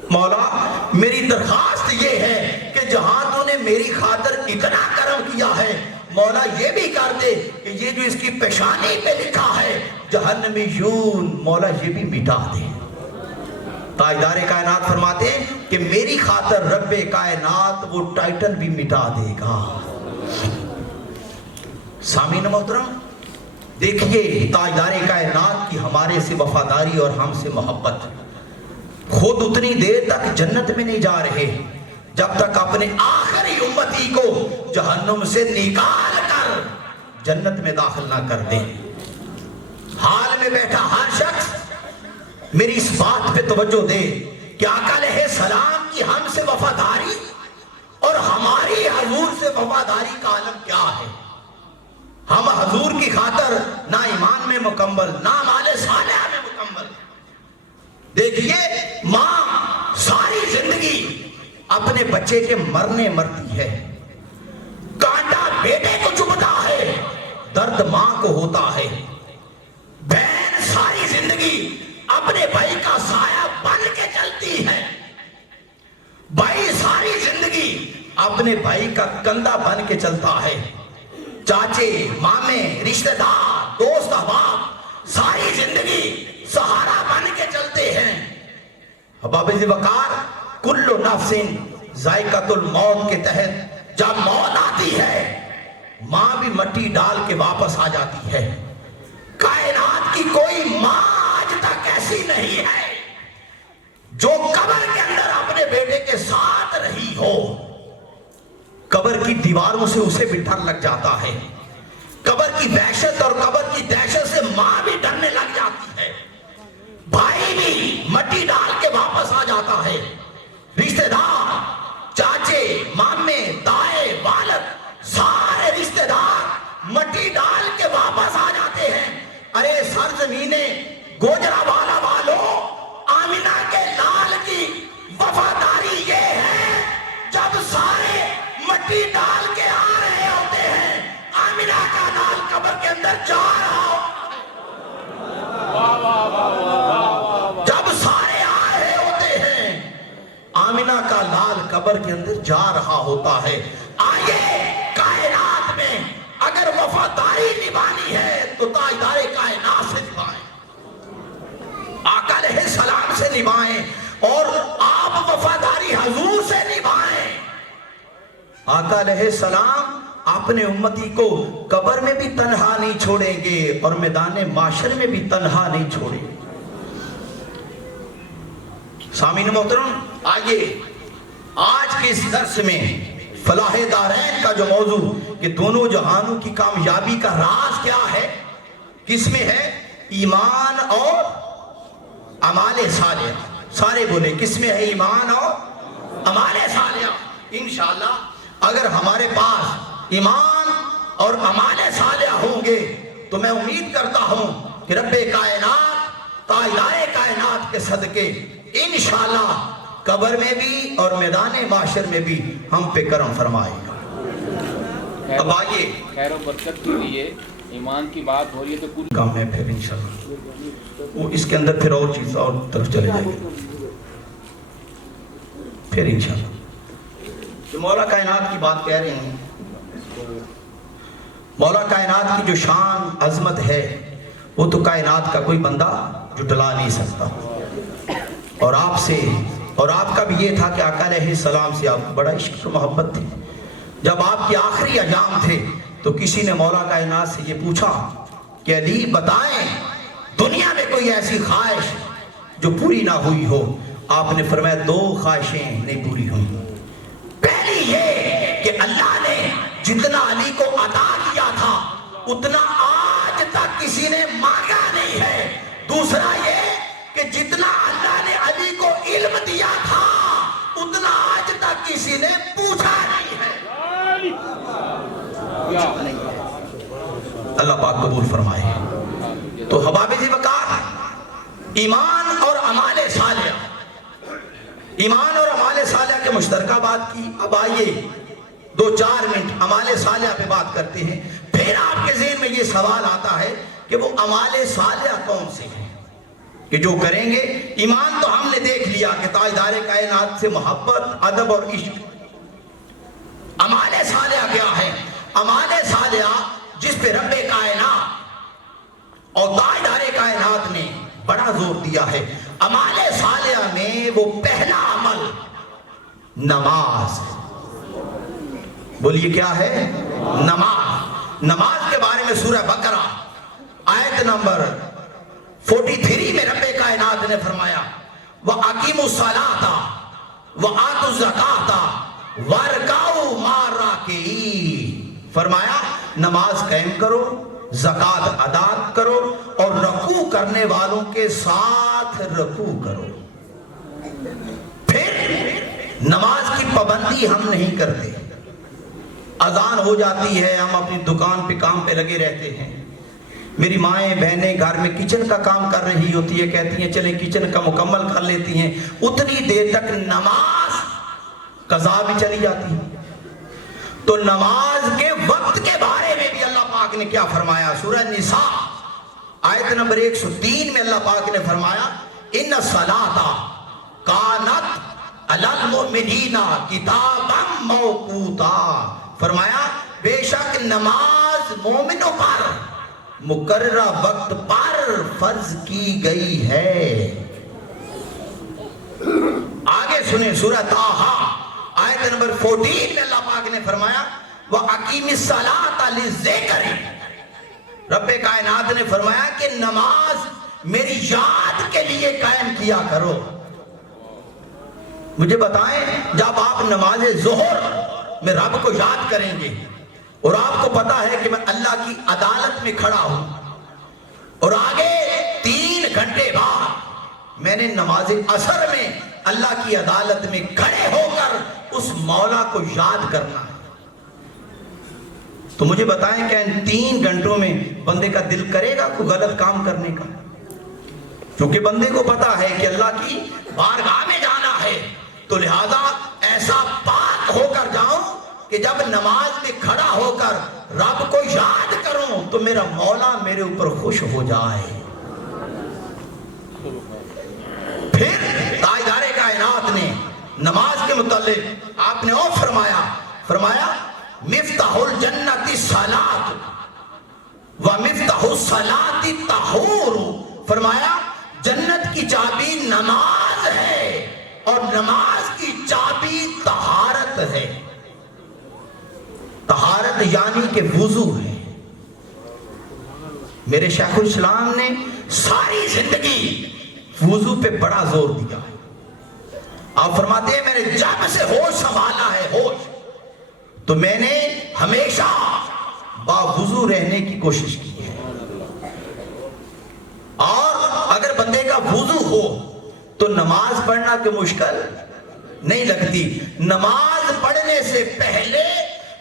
مولا میری درخواست یہ ہے کہ جہاں تو نے میری خاطر اتنا کرم کیا ہے، مولا یہ بھی کر دے کہ یہ جو اس کی پیشانی پہ لکھا ہے جہنمیون، مولا یہ بھی مٹا دے۔ تاجدار کائنات فرماتے ہیں کہ میری خاطر رب کائنات وہ ٹائٹل بھی مٹا دے گا۔ سامعین محترم، دیکھیے تاجدار کائنات کی ہمارے سے وفاداری اور ہم سے محبت، خود اتنی دیر تک جنت میں نہیں جا رہے جب تک اپنے آخری امتی کو جہنم سے نکال کر جنت میں داخل نہ کر دیں۔ حال میں بیٹھا ہر شخص میری اس بات پہ توجہ دے کہ آقا علیہ السلام کی ہم سے وفاداری اور ہماری حضور سے وفاداری کا عالم کیا ہے۔ ہم حضور کی خاطر نہ ایمان میں مکمل، نہ اعمال صالحہ میں مکمل۔ دیکھیے ماں ساری زندگی اپنے بچے کے مرنے مرتی ہے، کانٹا بیٹے کو چبھتا ہے، درد ماں کو ہوتا ہے۔ بہن ساری زندگی اپنے بھائی کا سایہ بن کے چلتی ہے، بھائی ساری زندگی اپنے بھائی کا کندھا بن کے چلتا ہے۔ چاچے، مامے، رشتہ دار، دوست، احباب ساری زندگی سہارا بن کے چلتے ہیں۔ احباب وقار، کل نفس ذائقۃ الموت کے تحت جب موت آتی ہے ماں بھی مٹی ڈال کے واپس آ جاتی ہے۔ کائنات کی کوئی ماں آج تک ایسی نہیں ہے جو قبر کے اندر اپنے بیٹے کے ساتھ رہی ہو۔ قبر کی دیواروں سے اسے بھی ڈر لگ جاتا ہے، قبر کی وحشت اور قبر کی دہشت سے ماں بھی ڈرنے لگ جاتی ہے، بھائی بھی مٹی ڈال کے واپس آ جاتا ہے، رشتہ دار، چاچے، مامے، تائے، والد سارے رشتہ دار مٹی ڈال کے واپس آ جاتے ہیں۔ ارے سرزمین گوجرانوالہ والوں، آمینہ کے لال کی وفاداری یہ ہے جب سارے مٹی ڈال کے آ رہے ہوتے ہیں، آمینہ کا لال قبر کے اندر جا رہا ہو، جب سارے آ رہے ہوتے ہیں آمینہ کا لال قبر کے اندر جا رہا ہوتا ہے۔ آئیے کائنات میں اگر وفاداری نبھانی ہے تو تاجدار کائنات سے نبھائیں، آقا علیہ السلام سے نبھائیں، اور آپ وفاداری حضور سے نبھائیں۔ آقا علیہ السلام اپنے امتی کو قبر میں بھی تنہا نہیں چھوڑیں گے اور میدان معاشر میں بھی تنہا نہیں چھوڑیں گے۔ سامعین محترم، آئیے آج کے اس درس میں فلاح دارین کا جو موضوع کہ دونوں جہانوں کی کامیابی کا راز کیا ہے، کس میں ہے؟ ایمان اور اعمال صالحہ۔ سارے بولے کس میں ہے؟ ایمان اور اعمال صالحہ۔ انشاءاللہ اگر ہمارے پاس ایمان اور اعمال صالحہ ہوں گے تو میں امید کرتا ہوں کہ رب کائنات تاجدار کائنات کے صدقے انشاءاللہ قبر میں بھی اور میدان معاشر میں بھی ہم پہ کرم فرمائے گا۔ اب آئیے، خیر و برکت کے لیے ایمان کی بات ہو رہی ہے تو پوری کام ہے پھر انشاءاللہ وہ اس کے اندر پھر اور چیز اور طرف چلے جائیں گے پھر انشاءاللہ۔ جو مولا کائنات کی بات کہہ رہے ہیں، مولا کائنات کی جو شان عظمت ہے وہ تو کائنات کا کوئی بندہ جھٹلا نہیں سکتا۔ اور آپ سے اور آپ کا بھی یہ تھا کہ آقا علیہ السلام سے آپ بڑا عشق و محبت تھی۔ جب آپ کے آخری ایام تھے تو کسی نے مولا کائنات سے یہ پوچھا کہ علی بتائیں دنیا میں کوئی ایسی خواہش جو پوری نہ ہوئی ہو؟ آپ نے فرمایا دو خواہشیں نہیں پوری ہوئی۔ پہلی یہ کہ اللہ نے جتنا علی کو عطا کیا تھا اتنا آج تک کسی نے مانگا نہیں ہے۔ دوسرا یہ کہ جتنا اللہ نے علی کو علم دیا تھا اتنا آج تک کسی نے پوچھا نہیں ہے۔ اللہ پاک قبول فرمائے۔ تو حباب وقار، ایمان اور اعمال صالحہ، ایمان اور اعمال صالحہ کے مشترکہ بات کی۔ اب آئیے 2-4 منٹ اعمال صالحہ پہ بات کرتے ہیں، پھر پھر آپ کے ذہن میں یہ سوال آتا ہے کہ وہ اعمال صالحہ کون سے ہیں کہ جو کریں گے؟ ایمان تو ہم نے دیکھ لیا کہ تاجدار کائنات سے محبت، ادب اور عشق۔ اعمال صالحہ کیا ہے؟ اعمال صالحہ جس پہ رب کائنات اور تاجدار کائنات نے بڑا زور دیا ہے، اعمال صالحہ میں وہ پہلا عمل نماز۔ بولیے کیا ہے؟ نماز۔ نماز کے بارے میں سورہ بقرہ آیت نمبر 43 میں رب کائنات نے فرمایا وَأَقِیمُوا الصَّلَاةَ وَآتُوا الزَّکَاةَ وَارْکَعُوا مَعَ الرَّاکِعِینَ۔ فرمایا نماز قائم کرو، زکوٰۃ ادا کرو اور رکوع کرنے والوں کے ساتھ رکوع کرو۔ پھر نماز کی پابندی ہم نہیں کرتے، اذان ہو جاتی ہے، ہم اپنی دکان پہ کام پہ لگے رہتے ہیں، میری مائیں بہنیں گھر میں کچن کا کام کر رہی ہوتی ہے، کہتی ہیں چلیں کچن کا مکمل کر لیتی ہیں، اتنی دیر تک نماز قضا بھی چلی جاتی ہے۔ تو نماز کے وقت کے بارے میں بھی اللہ پاک نے کیا فرمایا؟ سورہ نساء آیت نمبر 103 میں اللہ پاک نے فرمایا ان الصلاۃ کانت علی المؤمنین کتابا موقوتا۔ فرمایا بے شک نماز مومنوں پر مقررہ وقت پر فرض کی گئی ہے۔ آگے سنیں سورہ طٰہٰ آیت نمبر 14 میں اللہ پاک نے فرمایا وَأَقِیمِ الصَّلَاةَ لِلذِّکْرِ۔ رب کائنات نے فرمایا کہ نماز میری یاد کے لیے قائم کیا کرو۔ مجھے بتائیں جب آپ نماز ظہر میں رب کو یاد کریں گے اور آپ کو پتا ہے کہ میں اللہ کی عدالت میں کھڑا ہوں اور آگے 3 گھنٹے بعد میں نے نماز عصر میں اللہ کی عدالت میں کھڑے ہو کر اس مولا کو یاد کرنا ہے، تو مجھے بتائیں کہ ان 3 گھنٹوں میں بندے کا دل کرے گا کوئی غلط کام کرنے کا؟ کیونکہ بندے کو پتا ہے کہ اللہ کی بارگاہ میں جانا ہے، تو لہذا ایسا پاک ہو کر جاؤں کہ جب نماز میں کھڑا ہو کر رب کو یاد کروں تو میرا مولا میرے اوپر خوش ہو جائے۔ پھر تاجدار کائنات نے نماز کے متعلق آپ نے اور فرمایا مفتاح الجنت الصلاۃ ومفتاح الصلاۃ الطہور۔ فرمایا جنت کی چابی نماز ہے اور نماز کی چابی طہارت ہے۔ طہارت یعنی کہ وضو ہے۔ میرے شیخ الاسلام نے ساری زندگی وضو پہ بڑا زور دیا ہے۔ آپ فرماتے ہیں میں نے جب سے ہوش سنبھالا ہے ہوش، تو میں نے ہمیشہ باوضو رہنے کی کوشش کی ہے، اور اگر بندے کا وضو ہو تو نماز پڑھنا کہ مشکل نہیں لگتی۔ نماز پڑھنے سے پہلے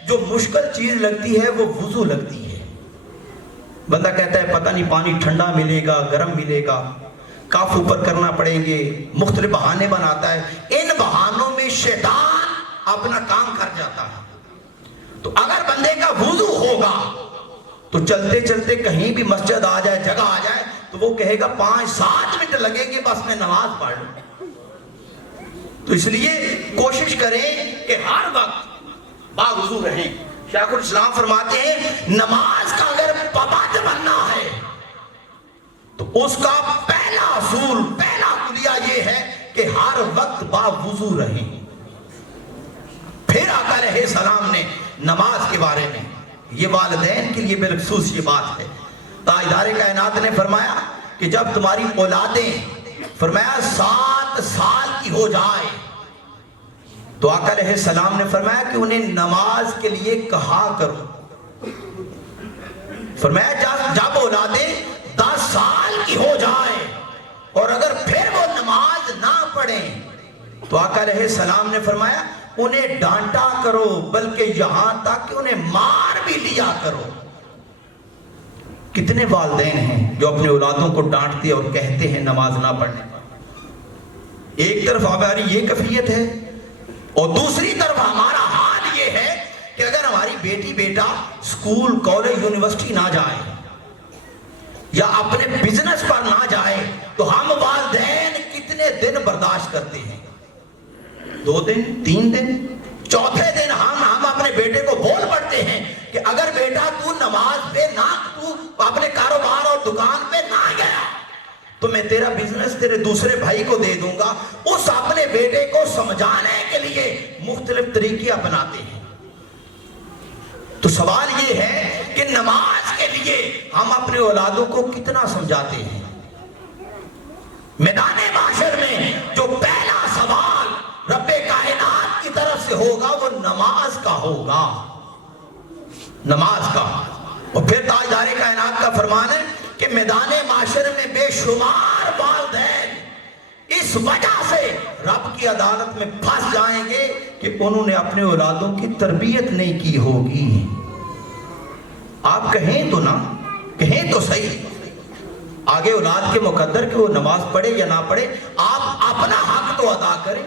جو مشکل چیز لگتی ہے وہ وضو لگتی ہے۔ بندہ کہتا ہے پتہ نہیں پانی ٹھنڈا ملے گا گرم ملے گا، کاف اوپر کرنا پڑیں گے، مختلف بہانے بناتا ہے، ان بہانوں میں شیطان اپنا کام کر جاتا ہے۔ تو اگر بندے کا وضو ہوگا تو چلتے چلتے کہیں بھی مسجد آ جائے، جگہ آ جائے، تو وہ کہے گا 5-7 منٹ لگیں گے بس میں نماز پڑھ لوں۔ تو اس لیے کوشش کریں کہ ہر وقت باوضو رہیں۔ شیخ الاسلام فرماتے ہیں نماز کا اگر پابند بننا ہے تو اس کا پہلا اصول، پہلا کلیہ یہ ہے کہ ہر وقت باوضو رہیں۔ پھر آقا علیہ السلام نے نماز کے بارے میں، یہ والدین کے لیے بالخصوص یہ بات ہے، تاجدار کائنات نے فرمایا کہ جب تمہاری اولادیں فرمایا 7 سال کی ہو جائے تو آقا علیہ السلام نے فرمایا کہ انہیں نماز کے لیے کہا کرو۔ فرمایا جب اولادیں 10 سال کی ہو جائے اور اگر پھر وہ نماز نہ پڑھیں تو آقا علیہ السلام نے فرمایا انہیں ڈانٹا کرو، بلکہ یہاں تک کہ انہیں مار بھی لیا کرو۔ کتنے والدین ہیں جو اپنے اولادوں کو ڈانٹتے اور کہتے ہیں نماز نہ پڑھنے پر؟ ایک طرف ہماری یہ کیفیت ہے اور دوسری طرف ہمارا حال یہ ہے کہ اگر ہماری بیٹی بیٹا اسکول کالج یونیورسٹی نہ جائے یا اپنے بزنس پر نہ جائے تو ہم والدین کتنے دن برداشت کرتے ہیں؟ 2 دن 3 دن، چوتھے دن ہم اپنے بیٹے کو بول پڑتے ہیں کہ اگر بیٹا تو نماز پہ نہ، تو اپنے کاروبار اور دکان پہ نہ گیا تو میں تیرا بزنس تیرے دوسرے بھائی کو دے دوں گا۔ اس اپنے بیٹے کو سمجھانے کے لیے مختلف طریقے اپناتے ہیں۔ تو سوال یہ ہے کہ نماز کے لیے ہم اپنے اولادوں کو کتنا سمجھاتے ہیں؟ میدان معاشر میں جو پہلا سوال رب کائنات کی طرف سے ہوگا وہ نماز کا ہوگا، نماز کا۔ اور پھر تاجدار کائنات کا فرمان ہے کہ میدان معاشر میں بے شمار والدین اس وجہ سے رب کی عدالت میں پھنس جائیں گے کہ انہوں نے اپنے اولادوں کی تربیت نہیں کی ہوگی۔ آپ کہیں تو نا، کہیں تو صحیح، آگے اولاد کے مقدر کہ وہ نماز پڑھے یا نہ پڑھے، آپ اپنا حق تو ادا کریں۔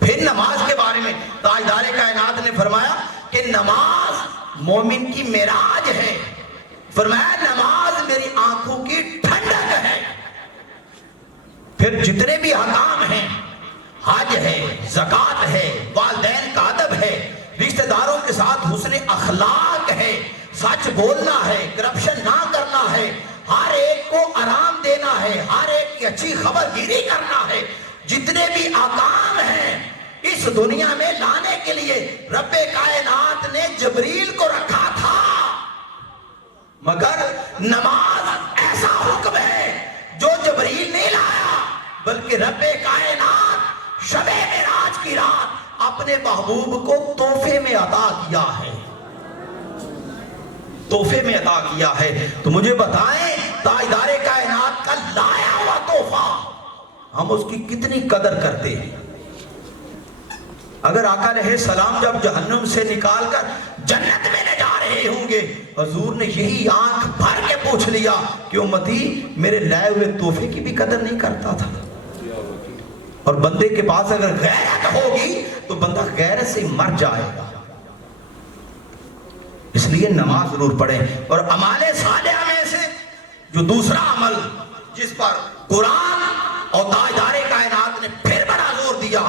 پھر نماز کے بارے میں تاجدار کائنات نے فرمایا کہ نماز مومن کی معراج ہے، فرمایا نماز میری آنکھوں کی ٹھنڈک ہے۔ پھر جتنے بھی احکام ہیں، حج ہے، زکوٰۃ ہے، والدین کا ادب ہے، رشتہ داروں کے ساتھ حسن اخلاق ہے، سچ بولنا ہے، کرپشن نہ کرنا ہے، ہر ایک کو آرام دینا ہے، ہر ایک کی اچھی خبر گیری کرنا ہے، جتنے بھی احکام ہیں اس دنیا میں لانے کے لیے رب کائنات نے جبریل کو رکھا تھا، مگر نماز ایسا حکم ہے جو جبریل نہیں لایا بلکہ رب کائنات شب معراج کی رات اپنے محبوب کو تحفے میں عطا کیا ہے، تحفے میں عطا کیا ہے۔ تو مجھے بتائیں تاجدار کائنات کا لایا ہوا تحفہ ہم اس کی کتنی قدر کرتے ہیں؟ اگر آقا علیہ السلام جب جہنم سے نکال کر جنت میں لے جا رہے ہوں گے، حضور نے یہی آنکھ بھر کے پوچھ لیا کہ امتی میرے لائے ہوئے تحفے کی بھی قدر نہیں کرتا تھا؟ اور بندے کے پاس اگر غیرت ہوگی تو بندہ غیرت سے مر جائے گا۔ اس لیے نماز ضرور پڑھیں۔ اور اعمال صالحہ میں سے جو دوسرا عمل جس پر قرآن اور تاجدار کائنات نے پھر بڑا زور دیا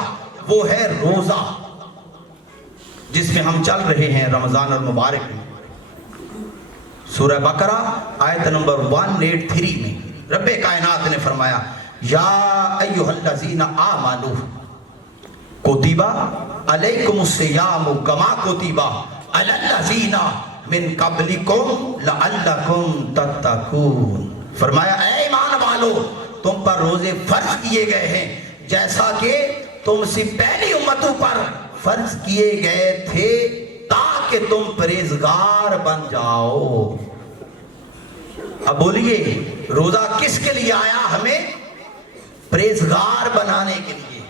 وہ ہے روزہ، جس میں ہم چل رہے ہیں رمضان المبارک میں۔ سورہ بقرہ آیت نمبر 183 میں رب کائنات نے فرمایا یا ایھا الذین آمنوا کتب علیکم الصیام کما کتب علی الذین من قبلکم لعلکم تتقون۔ فرمایا اے ایمان والو تم پر روزے فرض کیے گئے ہیں جیسا کہ تم سے پہلی امتوں پر فرض کیے گئے تھے تاکہ تم پرہیزگار بن جاؤ۔ اب بولیے روزہ کس کے لیے آیا؟ ہمیں پرہیزگار بنانے کے لیے،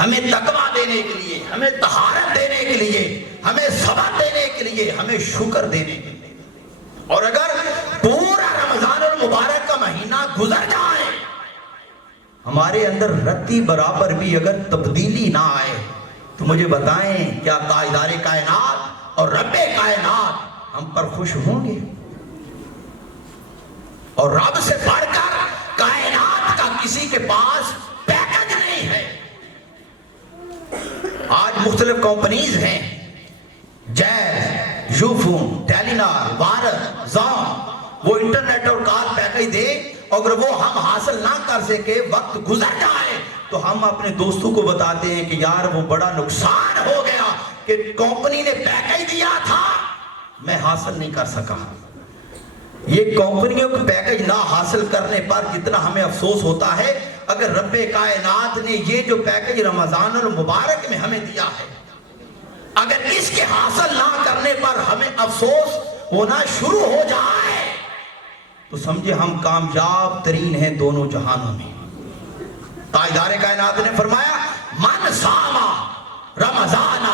ہمیں تقویٰ دینے کے لیے، ہمیں طہارت دینے کے لیے، ہمیں صبر دینے کے لیے، ہمیں شکر دینے کے لیے۔ اور اگر پورا رمضان المبارک کا مہینہ گزر جائے ہمارے اندر رتی برابر بھی اگر تبدیلی نہ آئے تو مجھے بتائیں کیا تاجدار کائنات اور رب کائنات ہم پر خوش ہوں گے؟ اور رب سے بڑھ کر کائنات کا کسی کے پاس پیکج نہیں ہے۔ آج مختلف کمپنیز ہیں، جیز، یوفون، ٹیلینار، بھارت، زام، وہ انٹرنیٹ اور کال پیکج دے، اگر وہ ہم حاصل نہ کر سکے، وقت گزر جائے تو ہم اپنے دوستوں کو بتاتے ہیں کہ یار وہ بڑا نقصان ہو گیا کہ کمپنی نے پیکج دیا تھا میں حاصل نہیں کر سکا۔ یہ کمپنیوں کے پیکج نہ حاصل کرنے پر جتنا ہمیں افسوس ہوتا ہے، اگر رب کائنات نے یہ جو پیکج رمضان المبارک میں ہمیں دیا ہے اگر اس کے حاصل نہ کرنے پر ہمیں افسوس ہونا شروع ہو جائے تو سمجھے ہم کامیاب ترین ہیں دونوں جہانوں میں۔ تاجدار کائنات نے فرمایا من صام رمضان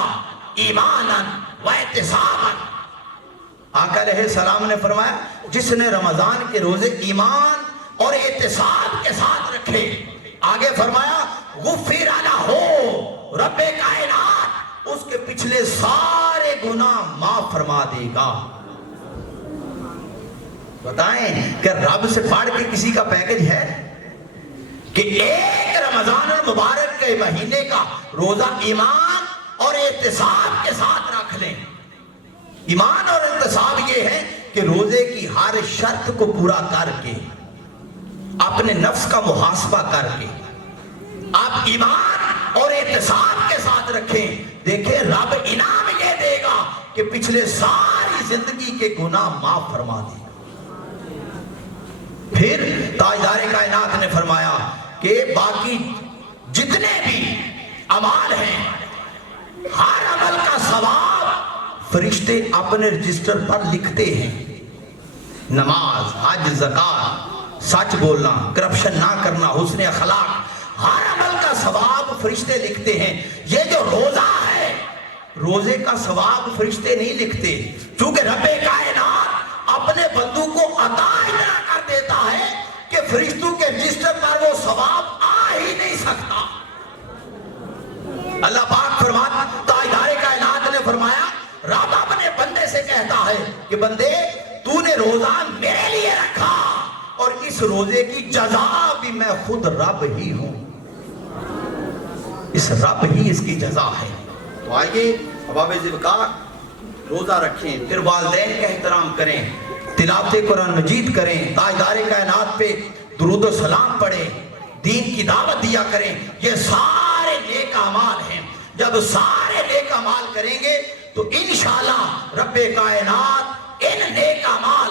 ایمانا و احتسابا، آقا علیہ السلام نے فرمایا جس نے رمضان کے روزے ایمان اور احتساب کے ساتھ رکھے، آگے فرمایا غفر لہ، رب کائنات اس کے پچھلے سارے گناہ معاف فرما دے گا۔ بتائیں کہ رب سے پڑھ کے کسی کا پیکج ہے کہ ایک رمضان المبارک کے مہینے کا روزہ ایمان اور احتساب کے ساتھ رکھ لیں۔ ایمان اور احتساب یہ ہے کہ روزے کی ہر شرط کو پورا کر کے، اپنے نفس کا محاسبہ کر کے آپ ایمان اور احتساب کے ساتھ رکھیں، دیکھیں رب انعام یہ دے گا کہ پچھلے ساری زندگی کے گناہ معاف فرما دے۔ پھر تاجدار کائنات نے فرمایا کہ باقی جتنے بھی اعمال ہیں، ہر عمل کا ثواب فرشتے اپنے رجسٹر پر لکھتے ہیں۔ نماز، حج، زکات، سچ بولنا، کرپشن نہ کرنا، حسن اخلاق، ہر عمل کا ثواب فرشتے لکھتے ہیں۔ یہ جو روزہ ہے، روزے کا ثواب فرشتے نہیں لکھتے، چونکہ رب کائنات اپنے بندوں کو عطا اتنا کر دیتا ہے کہ فرشتوں کے رجسٹر پر وہ ثواب آ ہی نہیں سکتا۔ اللہ پاک فرماتا، تاجدار کائنات نے فرمایا، رب اپنے بندے سے کہتا ہے کہ بندے تو نے روزہ میرے لیے رکھا اور اس روزے کی جزا بھی میں خود رب ہی ہوں، اس رب ہی اس کی جزا ہے۔ تو آئیے ابواب ذوالفقار روزہ رکھیں، پھر والدین کا احترام کریں، تلاوت قرآن مجید کریں، تاجدار کائنات پہ درود و سلام پڑھیں، دین کی دعوت دیا کریں۔ یہ سارے نیک اعمال ہیں۔ جب سارے نیک اعمال کریں گے تو انشاءاللہ رب کائنات ان نیک اعمال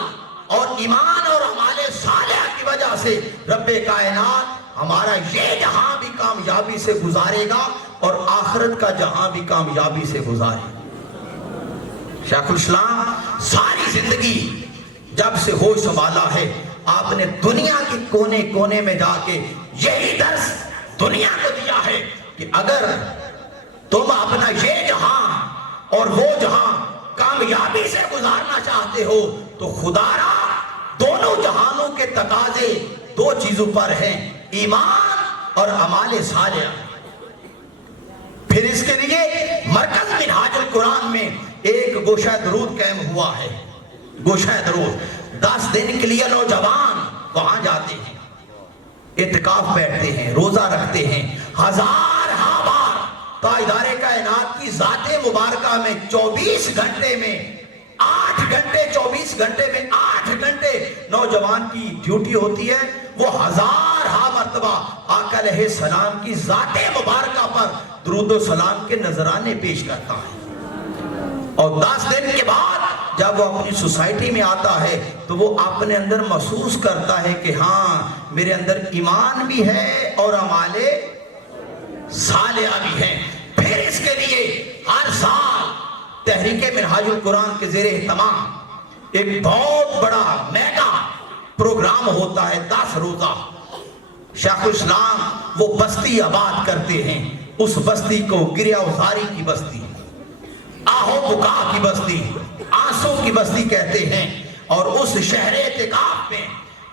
اور ایمان اور اعمال صالحہ کی وجہ سے رب کائنات ہمارا یہ جہاں بھی کامیابی سے گزارے گا اور آخرت کا جہاں بھی کامیابی سے گزارے گا۔ شیخ الاسلام ساری زندگی جب سے ہوش سنبھالا ہے، آپ نے دنیا کے کونے کونے میں جا کے یہی درس دنیا کو دیا ہے کہ اگر تم اپنا یہ جہاں اور وہ جہاں کامیابی سے گزارنا چاہتے ہو تو خدا را دونوں جہانوں کے تقاضے دو چیزوں پر ہیں، ایمان اور اعمال صالحہ۔ پھر اس کے لیے مرکز منہاج القرآن میں ایک گوشہ درود قائم ہوا ہے۔ گوشہ درود 10 دن کے لیے نوجوان وہاں جاتے ہیں، اعتکاف بیٹھتے ہیں، روزہ رکھتے ہیں، ہزار بار تاجدار کائنات کی ذات مبارکہ میں 24 گھنٹے میں 8 گھنٹے 24 گھنٹے میں 8 گھنٹے نوجوان کی ڈیوٹی ہوتی ہے۔ وہ ہزار مرتبہ آقا علیہ السلام کی ذات مبارکہ پر درود و سلام کے نذرانے پیش کرتا ہے، اور 10 دن کے بعد جب وہ اپنی سوسائٹی میں آتا ہے تو وہ اپنے اندر محسوس کرتا ہے کہ ہاں میرے اندر ایمان بھی ہے اور اعمال صالحہ بھی ہیں۔ پھر اس کے لیے ہر سال تحریک منہاج القرآن کے زیر اہتمام ایک بہت بڑا میگا پروگرام ہوتا ہے، 10 روزہ۔ شیخ الاسلام وہ بستی آباد کرتے ہیں، اس بستی کو گریہ وزاری کی بستی، آہو بکا کی بستی، آنسو کی بستی کہتے ہیں۔ اور اس شہر اعتکاف میں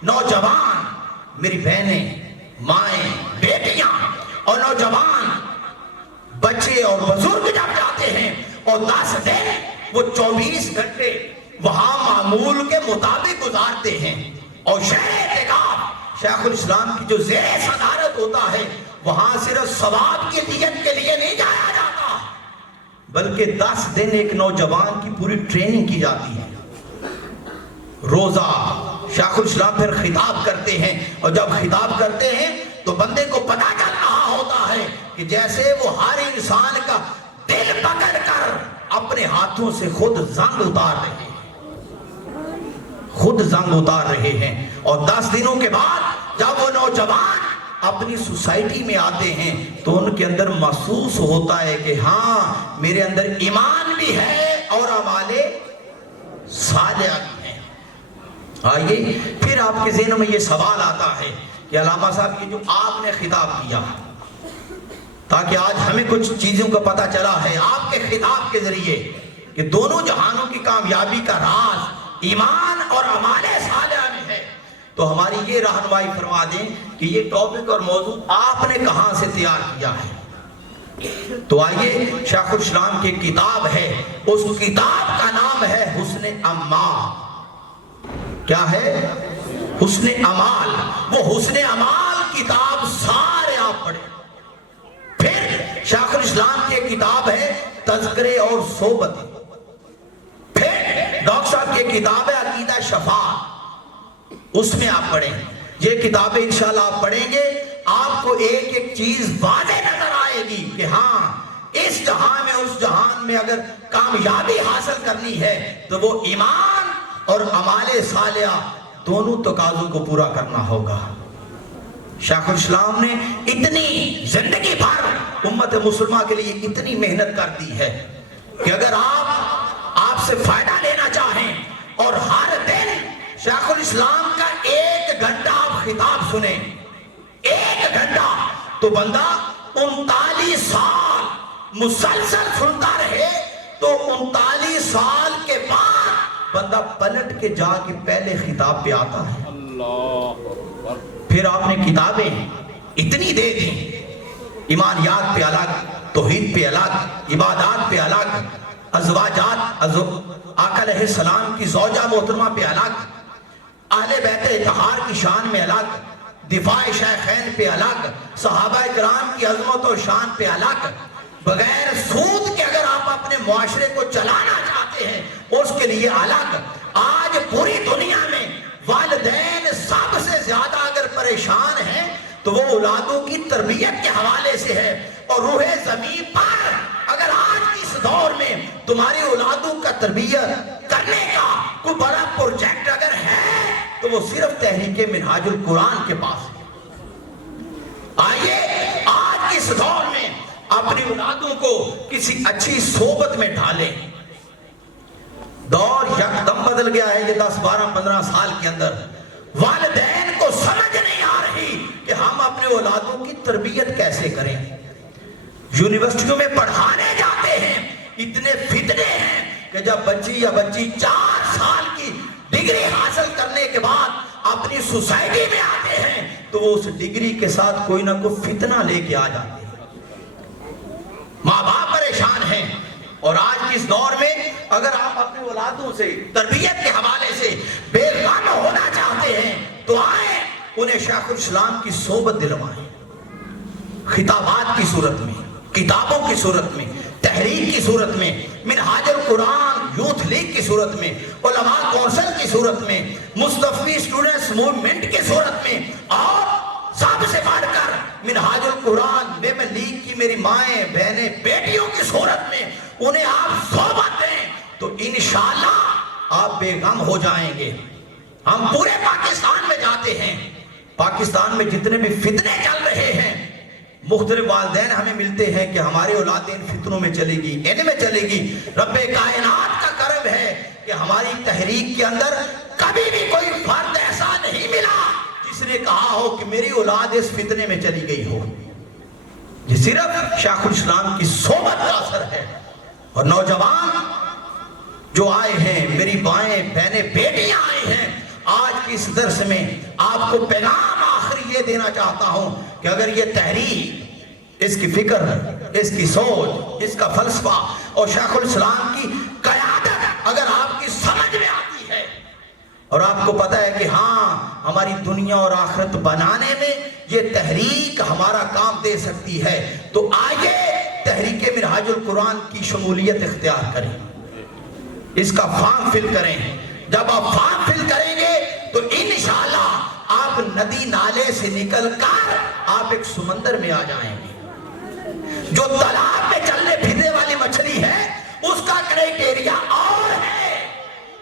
نوجوان، میری بہنیں، مائیں، بیٹیاں اور نوجوان بچے اور بزرگ جب جاتے ہیں اور 10 دن وہ 24 گھنٹے وہاں معمول کے مطابق گزارتے ہیں۔ اور شہر اعتکاف شیخ الاسلام کی جو زیر صدارت ہوتا ہے، وہاں صرف ثواب کی نیت کے لیے نہیں جایا جاتا، بلکہ 10 دن ایک نوجوان کی پوری ٹریننگ کی جاتی ہے۔ روزہ شیخ الاسلام پھر خطاب کرتے ہیں، اور جب خطاب کرتے ہیں تو بندے کو پتہ چل رہا ہوتا ہے کہ جیسے وہ ہر انسان کا دل پکڑ کر اپنے ہاتھوں سے خود زنگ اتار رہے ہیں، خود زنگ اتار رہے ہیں۔ اور 10 دنوں کے بعد جب وہ نوجوان اپنی سوسائٹی میں آتے ہیں تو ان کے اندر محسوس ہوتا ہے کہ ہاں میرے اندر ایمان بھی ہے اور اعمال صالحہ بھی ہیں۔ آئیے پھر آپ کے ذہن میں یہ سوال آتا ہے کہ علامہ صاحب یہ جو آپ نے خطاب کیا، تاکہ آج ہمیں کچھ چیزوں کا پتہ چلا ہے آپ کے خطاب کے ذریعے کہ دونوں جہانوں کی کامیابی کا راز ایمان اور اعمال صالحہ میں ہے، تو ہماری یہ رہنمائی فرما دیں کہ یہ ٹاپک اور موضوع آپ نے کہاں سے تیار کیا ہے؟ تو آئیے شیخ الاسلام کی کتاب ہے، اس کتاب کا نام ہے حسن اعمال۔ کیا ہے؟ حسن اعمال۔ وہ حسن اعمال کتاب سارے آپ پڑھیں۔ پھر شیخ الاسلام کی کتاب ہے تذکرے اور صحبت۔ پھر ڈاکٹر صاحب کی کتاب ہے عقیدہ شفاعت، اس میں آپ پڑھیں۔ یہ کتابیں انشاءاللہ آپ پڑھیں گے، آپ کو ایک ایک چیز واضح نظر آئے گی کہ ہاں اس جہان میں اس جہان میں اگر کامیابی حاصل کرنی ہے تو وہ ایمان اور اعمال صالحہ دونوں تقاضوں کو پورا کرنا ہوگا۔ شیخ الاسلام نے اتنی زندگی بھر امت مسلمہ کے لیے اتنی محنت کر دی ہے کہ اگر آپ سے فائدہ لینا چاہیں اور ہر دن شیخ الاسلام کا 1 گھنٹہ آپ خطاب سنیں، 1 گھنٹہ، تو بندہ 39 سال مسلسل سنتا رہے تو 39 سال کے بعد بندہ پلٹ کے جا کے پہلے خطاب پہ آتا ہے۔ اللہ اکبر۔ پھر آپ نے کتابیں اتنی دے دی، ایمانیات پہ الگ، توحید پہ الگ، عبادات پہ الگ، ازواجات آقا علیہ السلام کی زوجہ محترمہ پہ الگ، اہل بیت اطہار کی شان میں الگ، دفاع شیخین پہ الگ، صحابہ کرام کی عظمت و شان پہ الگ، بغیر سود کے اگر آپ اپنے معاشرے کو چلانا چاہتے ہیں اس کے لیے الگ۔ آج پوری دنیا میں والدین سب سے زیادہ اگر پریشان ہیں تو وہ اولادوں کی تربیت کے حوالے سے ہے، اور روح زمین پر اگر آج کی اس دور میں تمہاری اولادوں کا تربیت کرنے کا کوئی بڑا پروجیکٹ اگر ہے تو وہ صرف تحریک منہاج القرآن کے پاس ہے۔ آئیے آج کی اس دور میں اپنی اولادوں کو کسی اچھی صحبت میں ڈالیں۔ دور یکدم بدل گیا ہے، یہ 10 12 15 سال کے اندر والدین کو سمجھ نہیں آ رہی کہ ہم اپنے اولادوں کی تربیت کیسے کریں۔ یونیورسٹیوں میں پڑھانے جاتے ہیں، اتنے فتنے ہیں کہ جب بچی یا بچی 4 سال کی ڈگری حاصل کرنے کے بعد اپنی سوسائٹی میں آتے ہیں تو وہ اس ڈگری کے ساتھ کوئی نہ کوئی فتنہ لے کے آ جاتے ہیں۔ ماں باپ پریشان ہیں، اور آج کی اس دور میں اگر آپ اپنے اولادوں سے تربیت کے حوالے سے بے غم ہونا چاہتے ہیں تو آئیں انہیں شیخ الاسلام کی صحبت دلوائیں، خطابات کی صورت میں، کتابوں کی صورت میں، تحریک کی صورت میں، منہاج القرآن یوتھ لیگ کی صورت میں، علماء کونسل کی صورت میں، مصطفی اسٹوڈنٹس موومنٹ کی صورت میں، اور سب سے بڑھ کر منہاج القرآن ویمن لیگ کی میری مائیں بہنیں بیٹیوں کی صورت میں انہیں آپ صحبت دیں تو انشاءاللہ آپ بے غم ہو جائیں گے۔ ہم پورے پاکستان میں جاتے ہیں، پاکستان میں جتنے بھی فتنے چل رہے ہیں، مختلف والدین ہمیں ملتے ہیں کہ ہماری اولادیں ان فتنوں میں چلے گی، ان میں چلے گی۔ رب کائنات کا کرم ہے کہ ہماری تحریک کے اندر کبھی بھی کوئی فرد ایسا نہیں ملا جس نے کہا ہو کہ میری اولاد اس فتنے میں چلی گئی ہو۔ یہ صرف شیخ الاسلام کی صحبت کا اثر ہے۔ اور نوجوان جو آئے ہیں، میری بائیں بہنیں بیٹیاں آئے ہیں، آج کی اس درس میں آپ کو پیغام آخری یہ دینا چاہتا ہوں کہ اگر یہ تحریک، اس کی فکر، اس کی سوچ، اس کا فلسفہ اور شیخ الاسلام کی قیادت اگر آپ کی سمجھ میں آتی ہے اور آپ کو پتہ ہے کہ ہاں ہماری دنیا اور آخرت بنانے میں یہ تحریک ہمارا کام دے سکتی ہے، تو آئیے تحریک منہاج القرآن کی شمولیت اختیار کریں، اس کا فارم فل کریں۔ جب آپ فارم فل کریں گے تو انشاءاللہ آپ ندی نالے سے نکل کر آپ ایک سمندر میں آ جائیں گے۔ جو تالاب میں چلنے پھرنے والی مچھلی ہے اس کا کرائٹیریا اور ہے،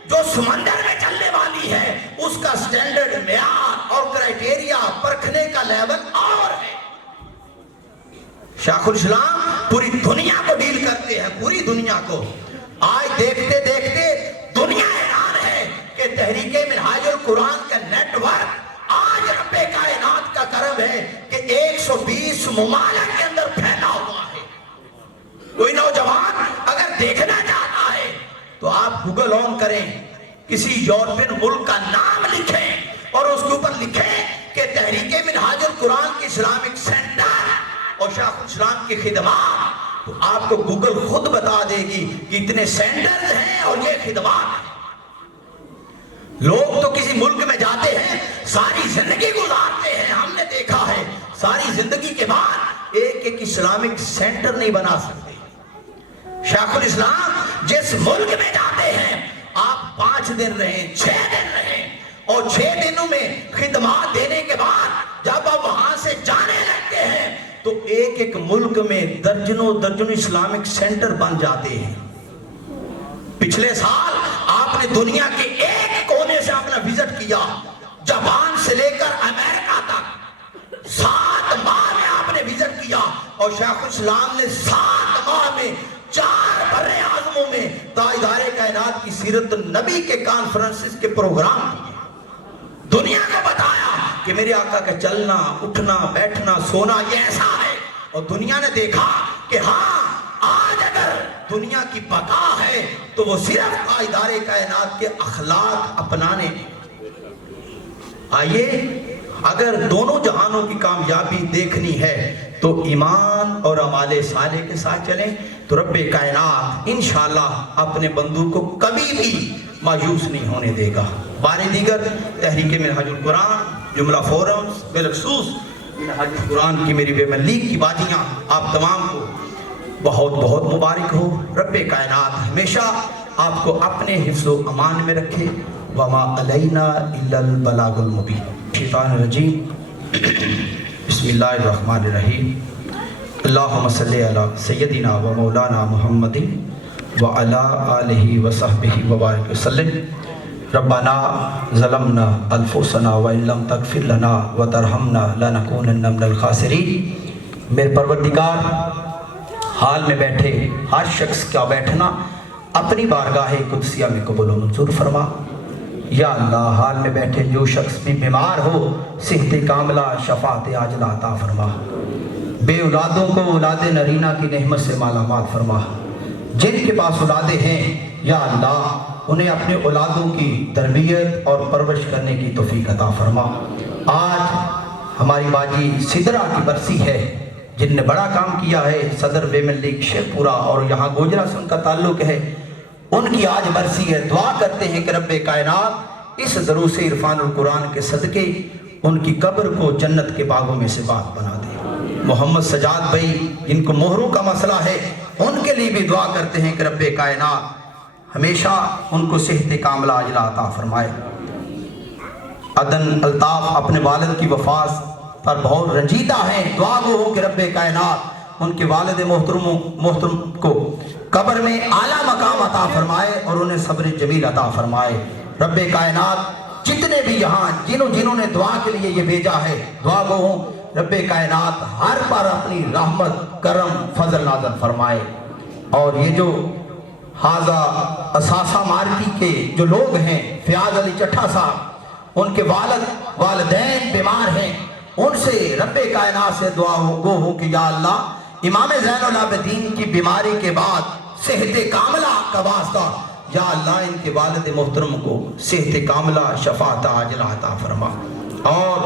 جو سمندر میں چلنے والی ہے اس کا سٹینڈرڈ معیار اور کرائٹیریا پرکھنے کا لیول اور ہے۔ شیخ الاسلام پوری دنیا کو ڈیل کرتے ہیں، پوری دنیا کو۔ آج دیکھتے دیکھتے دنیا حیران ہے کہ تحریک منہاج القرآن کا نیٹ ورک آج رب کائنات کا کرم ہے کہ 120 ممالک کے اندر پھیلا ہوا ہے۔ کوئی نوجوان اگر دیکھنا چاہتا ہے تو آپ گوگل آن کریں، کسی یورپین ملک کا نام لکھیں اور اس کے اوپر لکھیں کہ تحریک منہاج القرآن کی اسلامک سینٹر، اور شیخ الاسلام کی خدمات تو آپ کو گوگل خود بتا دے گی کہ اتنے سینٹرز ہیں اور یہ خدمات ہیں۔ لوگ تو کسی ملک میں جاتے ہیں ساری زندگی گزارتے ہیں، ہم نے دیکھا ہے ساری زندگی کے بعد ایک ایک اسلامک سینٹر نہیں بنا سکتے۔ شیخ الاسلام جس ملک میں جاتے ہیں آپ 5 دن رہیں 6 دن رہیں اور 6 دنوں میں خدمات دینے کے بعد جب آپ وہاں سے جانے لگتے ہیں تو ایک ایک ملک میں درجنوں اسلامک سینٹر بن جاتے ہیں۔ پچھلے سال آپ نے دنیا کے ایک کونے سے اپنا وزٹ کیا، جاپان سے لے کر امریکہ تک 7 ماہ میں آپ نے وزٹ کیا، اور شیخ الاسلام نے 7 ماہ میں 4 بر اعظموں میں تاجدار کائنات کی سیرت النبی کے کانفرنسز کے پروگرام کیے، دنیا کو بتایا کہ میرے آقا کا چلنا اٹھنا بیٹھنا سونا یہ ایسا ہے، اور دنیا نے دیکھا کہ ہاں آج اگر دنیا کی بقا ہے تو وہ صرف تاجدار کائنات کے اخلاق اپنانے میں۔ آئیے اگر دونوں جہانوں کی کامیابی دیکھنی ہے تو ایمان اور اعمال صالح کے ساتھ چلیں تو رب کائنات انشاءاللہ اپنے بندوں کو کبھی بھی مایوس نہیں ہونے دے گا۔ بارے دیگر تحریک منہاج القرآن جملہ فورمز بالخصوص منہاج القرآن کی میری ویمن لیگ کی باتیاں آپ تمام کو بہت بہت مبارک ہو۔ رب کائنات ہمیشہ آپ کو اپنے حفظ و امان میں رکھے۔ وما علینا الا البلاغ المبین۔ شیطان الرجیم بسم اللہ الرحمن الرحیم۔ اللہم صلی علی سیدنا و مولانا محمد وعلی آلہ وصحبہ وبارک وسلم۔ ربنا ظلمنا انفسنا وان لم تغفر لنا وترحمنا لنکونن من الخاسرین۔ میرے پروردگار حال میں بیٹھے ہر شخص کا بیٹھنا اپنی بارگاہ قدسیہ میں قبول و منظور فرما۔ یا اللہ حال میں بیٹھے جو شخص بھی بیمار ہو صحت کاملہ شفاعت عاجلہ عطا فرما۔ بے اولادوں کو اولاد نرینہ کی نعمت سے مالا مال فرما۔ جن کے پاس اولادیں ہیں یا اللہ انہیں اپنے اولادوں کی تربیت اور پرورش کرنے کی توفیق عطا فرما۔ آج ہماری باجی سدرہ کی برسی ہے جن نے بڑا کام کیا ہے، صدر ویمن لیگ شیخ پورہ اور یہاں گوجرا سے ان کا تعلق ہے، ان کی آج برسی ہے۔ دعا کرتے ہیں کہ رب کائنات اس دروس عرفان القرآن کے صدقے ان کی قبر کو جنت کے باغوں میں سے باغ بنا دے۔ محمد سجاد بھائی جن کو مہروں کا مسئلہ ہے ان کے لیے بھی دعا کرتے ہیں کہ رب کائنات ہمیشہ ان کو صحت کاملہ عاجلہ عطا فرمائے۔ عدن الطاف اپنے والد کی وفات پر بہت رنجیدہ ہیں، دعا گو ہو کہ رب کائنات ان کے والد محترم کو قبر میں اعلیٰ مقام عطا فرمائے اور انہیں صبر جمیل عطا فرمائے۔ رب کائنات جتنے بھی یہاں جنہوں نے دعا کے لیے یہ بھیجا ہے دعا گو ہوں رب کائنات ہر پر اپنی رحمت کرم فضل نازل فرمائے۔ اور یہ جو حاضہ اساسہ مارکی کے جو لوگ ہیں فیاض علی چٹھا صاحب ان کے والدین بیمار ہیں، ان سے رب کائنات سے دعا گو ہوں کہ یا اللہ امام زین العابدین کی بیماری کے بعد صحت کاملہ کا واسطہ یا اللہ ان کے والد محترم کو صحت کاملہ شفاعت عاجلہ عطا فرما۔ اور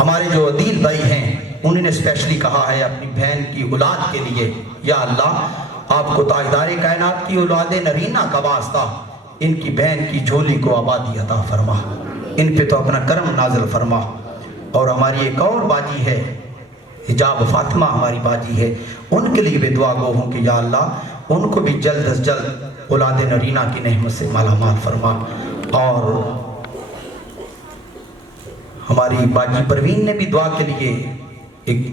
ہمارے جو عدیل بھائی ہیں انہوں نے اسپیشلی کہا ہے اپنی بہن کی اولاد کے لیے یا اللہ آپ کو تاجدار کائنات کی اولاد نرینہ کا واسطہ ان کی بہن کی جھولی کو آبادی عطا فرما، ان پہ تو اپنا کرم نازل فرما۔ اور ہماری ایک اور باجی ہے حجاب فاطمہ ہماری باجی ہے، ان کے لیے بھی دعا گو ہوں کہ یا اللہ ان کو بھی جلد از جلد اولاد نرینہ کی نعمت سے مالا مال فرما۔ اور ہماری باجی پروین نے بھی دعا کے لیے ایک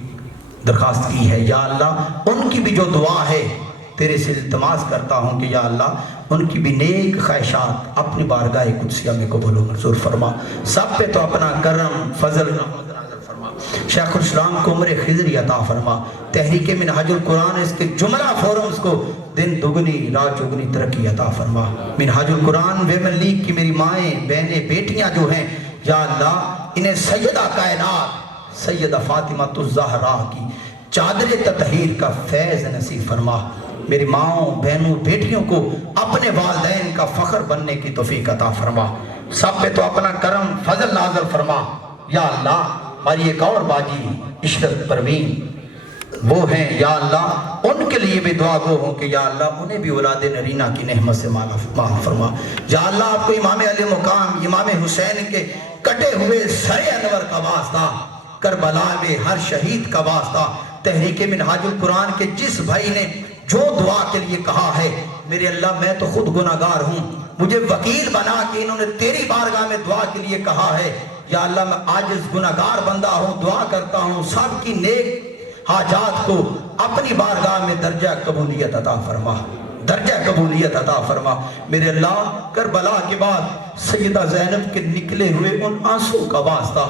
درخواست کی ہے یا اللہ ان کی بھی جو دعا ہے تیرے سے التماس کرتا ہوں کہ یا اللہ ان کی بھی نیک خواہشات اپنی بارگاہ قدسیہ میں قبول و منظور فرما۔ سب پہ تو اپنا کرم فضل فرما۔ شیخ الاسلام کو عمر خضری عطا فرما۔ تحریک منہاج القرآن اس کے جملہ فورمز کو دن دگنی رات چگنی ترقی عطا فرما۔ منہاج القرآن ویمن لیگ کی میری مائیں بہنیں بیٹیاں جو ہیں یا اللہ انہیں سیدہ کائنات سیدہ فاطمہ الزہرا کی چادر تطہیر کا فیض نصیب فرما۔ میری ماؤں بہنوں بیٹیوں کو اپنے والدین کا فخر بننے کی توفیق عطا فرما۔ سب پہ تو اپنا کرم فضل نازل فرما۔ یا اللہ ہماری ایک اور باجی عشرت پروین وہ ہیں یا اللہ ان کے لیے بھی دعا گو ہوں کہ یا اللہ انہیں بھی اولاد نرینہ کی نعمت سے معاف فرما. یا اللہ آپ کو امام علی مقام امام حسین کے کٹے ہوئے سر انور کا واسطہ، کربلا میں ہر شہید کا واسطہ، تحریک منہاج القرآن کے جس بھائی نے جو دعا کے لیے کہا ہے، میرے اللہ میں تو خود گناہگار ہوں، مجھے وکیل بنا کہ انہوں نے تیری بارگاہ میں دعا کے لیے کہا ہے. یا اللہ میں عاجز گناہگار بندہ ہوں، دعا کرتا ہوں سب کی نیک حاجات کو اپنی بارگاہ میں درجہ قبولیت عطا فرما، درجہ قبولیت عطا فرما. میرے اللہ کربلا کے بعد سیدہ زینب کے نکلے ہوئے ان آنسوں کا واسطہ،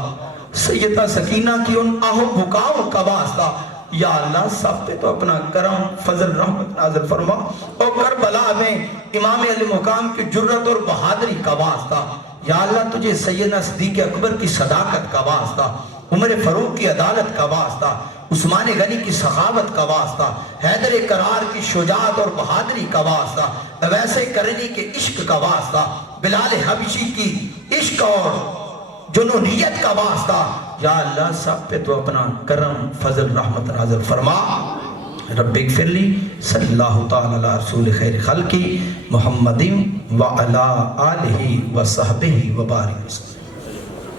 سیدہ سکینہ کی ان آہو بکاؤں کا واسطہ، یا اللہ سب پہ تو اپنا کرم فضل رحمت نازل فرما. اور کربلا میں امام علی مقام کی جرت اور بہادری کا واسطہ، یا اللہ تجھے سیدنا صدیق اکبر کی صداقت کا واسطہ، عمر فاروق کی عدالت کا واسطہ، عثمان غنی کی سخاوت کا واسطہ، حیدر کرار کی شجاعت اور بہادری کا واسطہ، اویس کرنی کے عشق کا واسطہ، بلال حبشی کی عشق اور جنونیت کا واسطہ، یا اللہ سب پہ تو اپنا کرم فضل رحمت نازل فرما. رب اغفر لی. صلی اللہ تعالی علی رسول خیر خلقی محمد وعلی آلہ وصحبہ وبارک وسلم.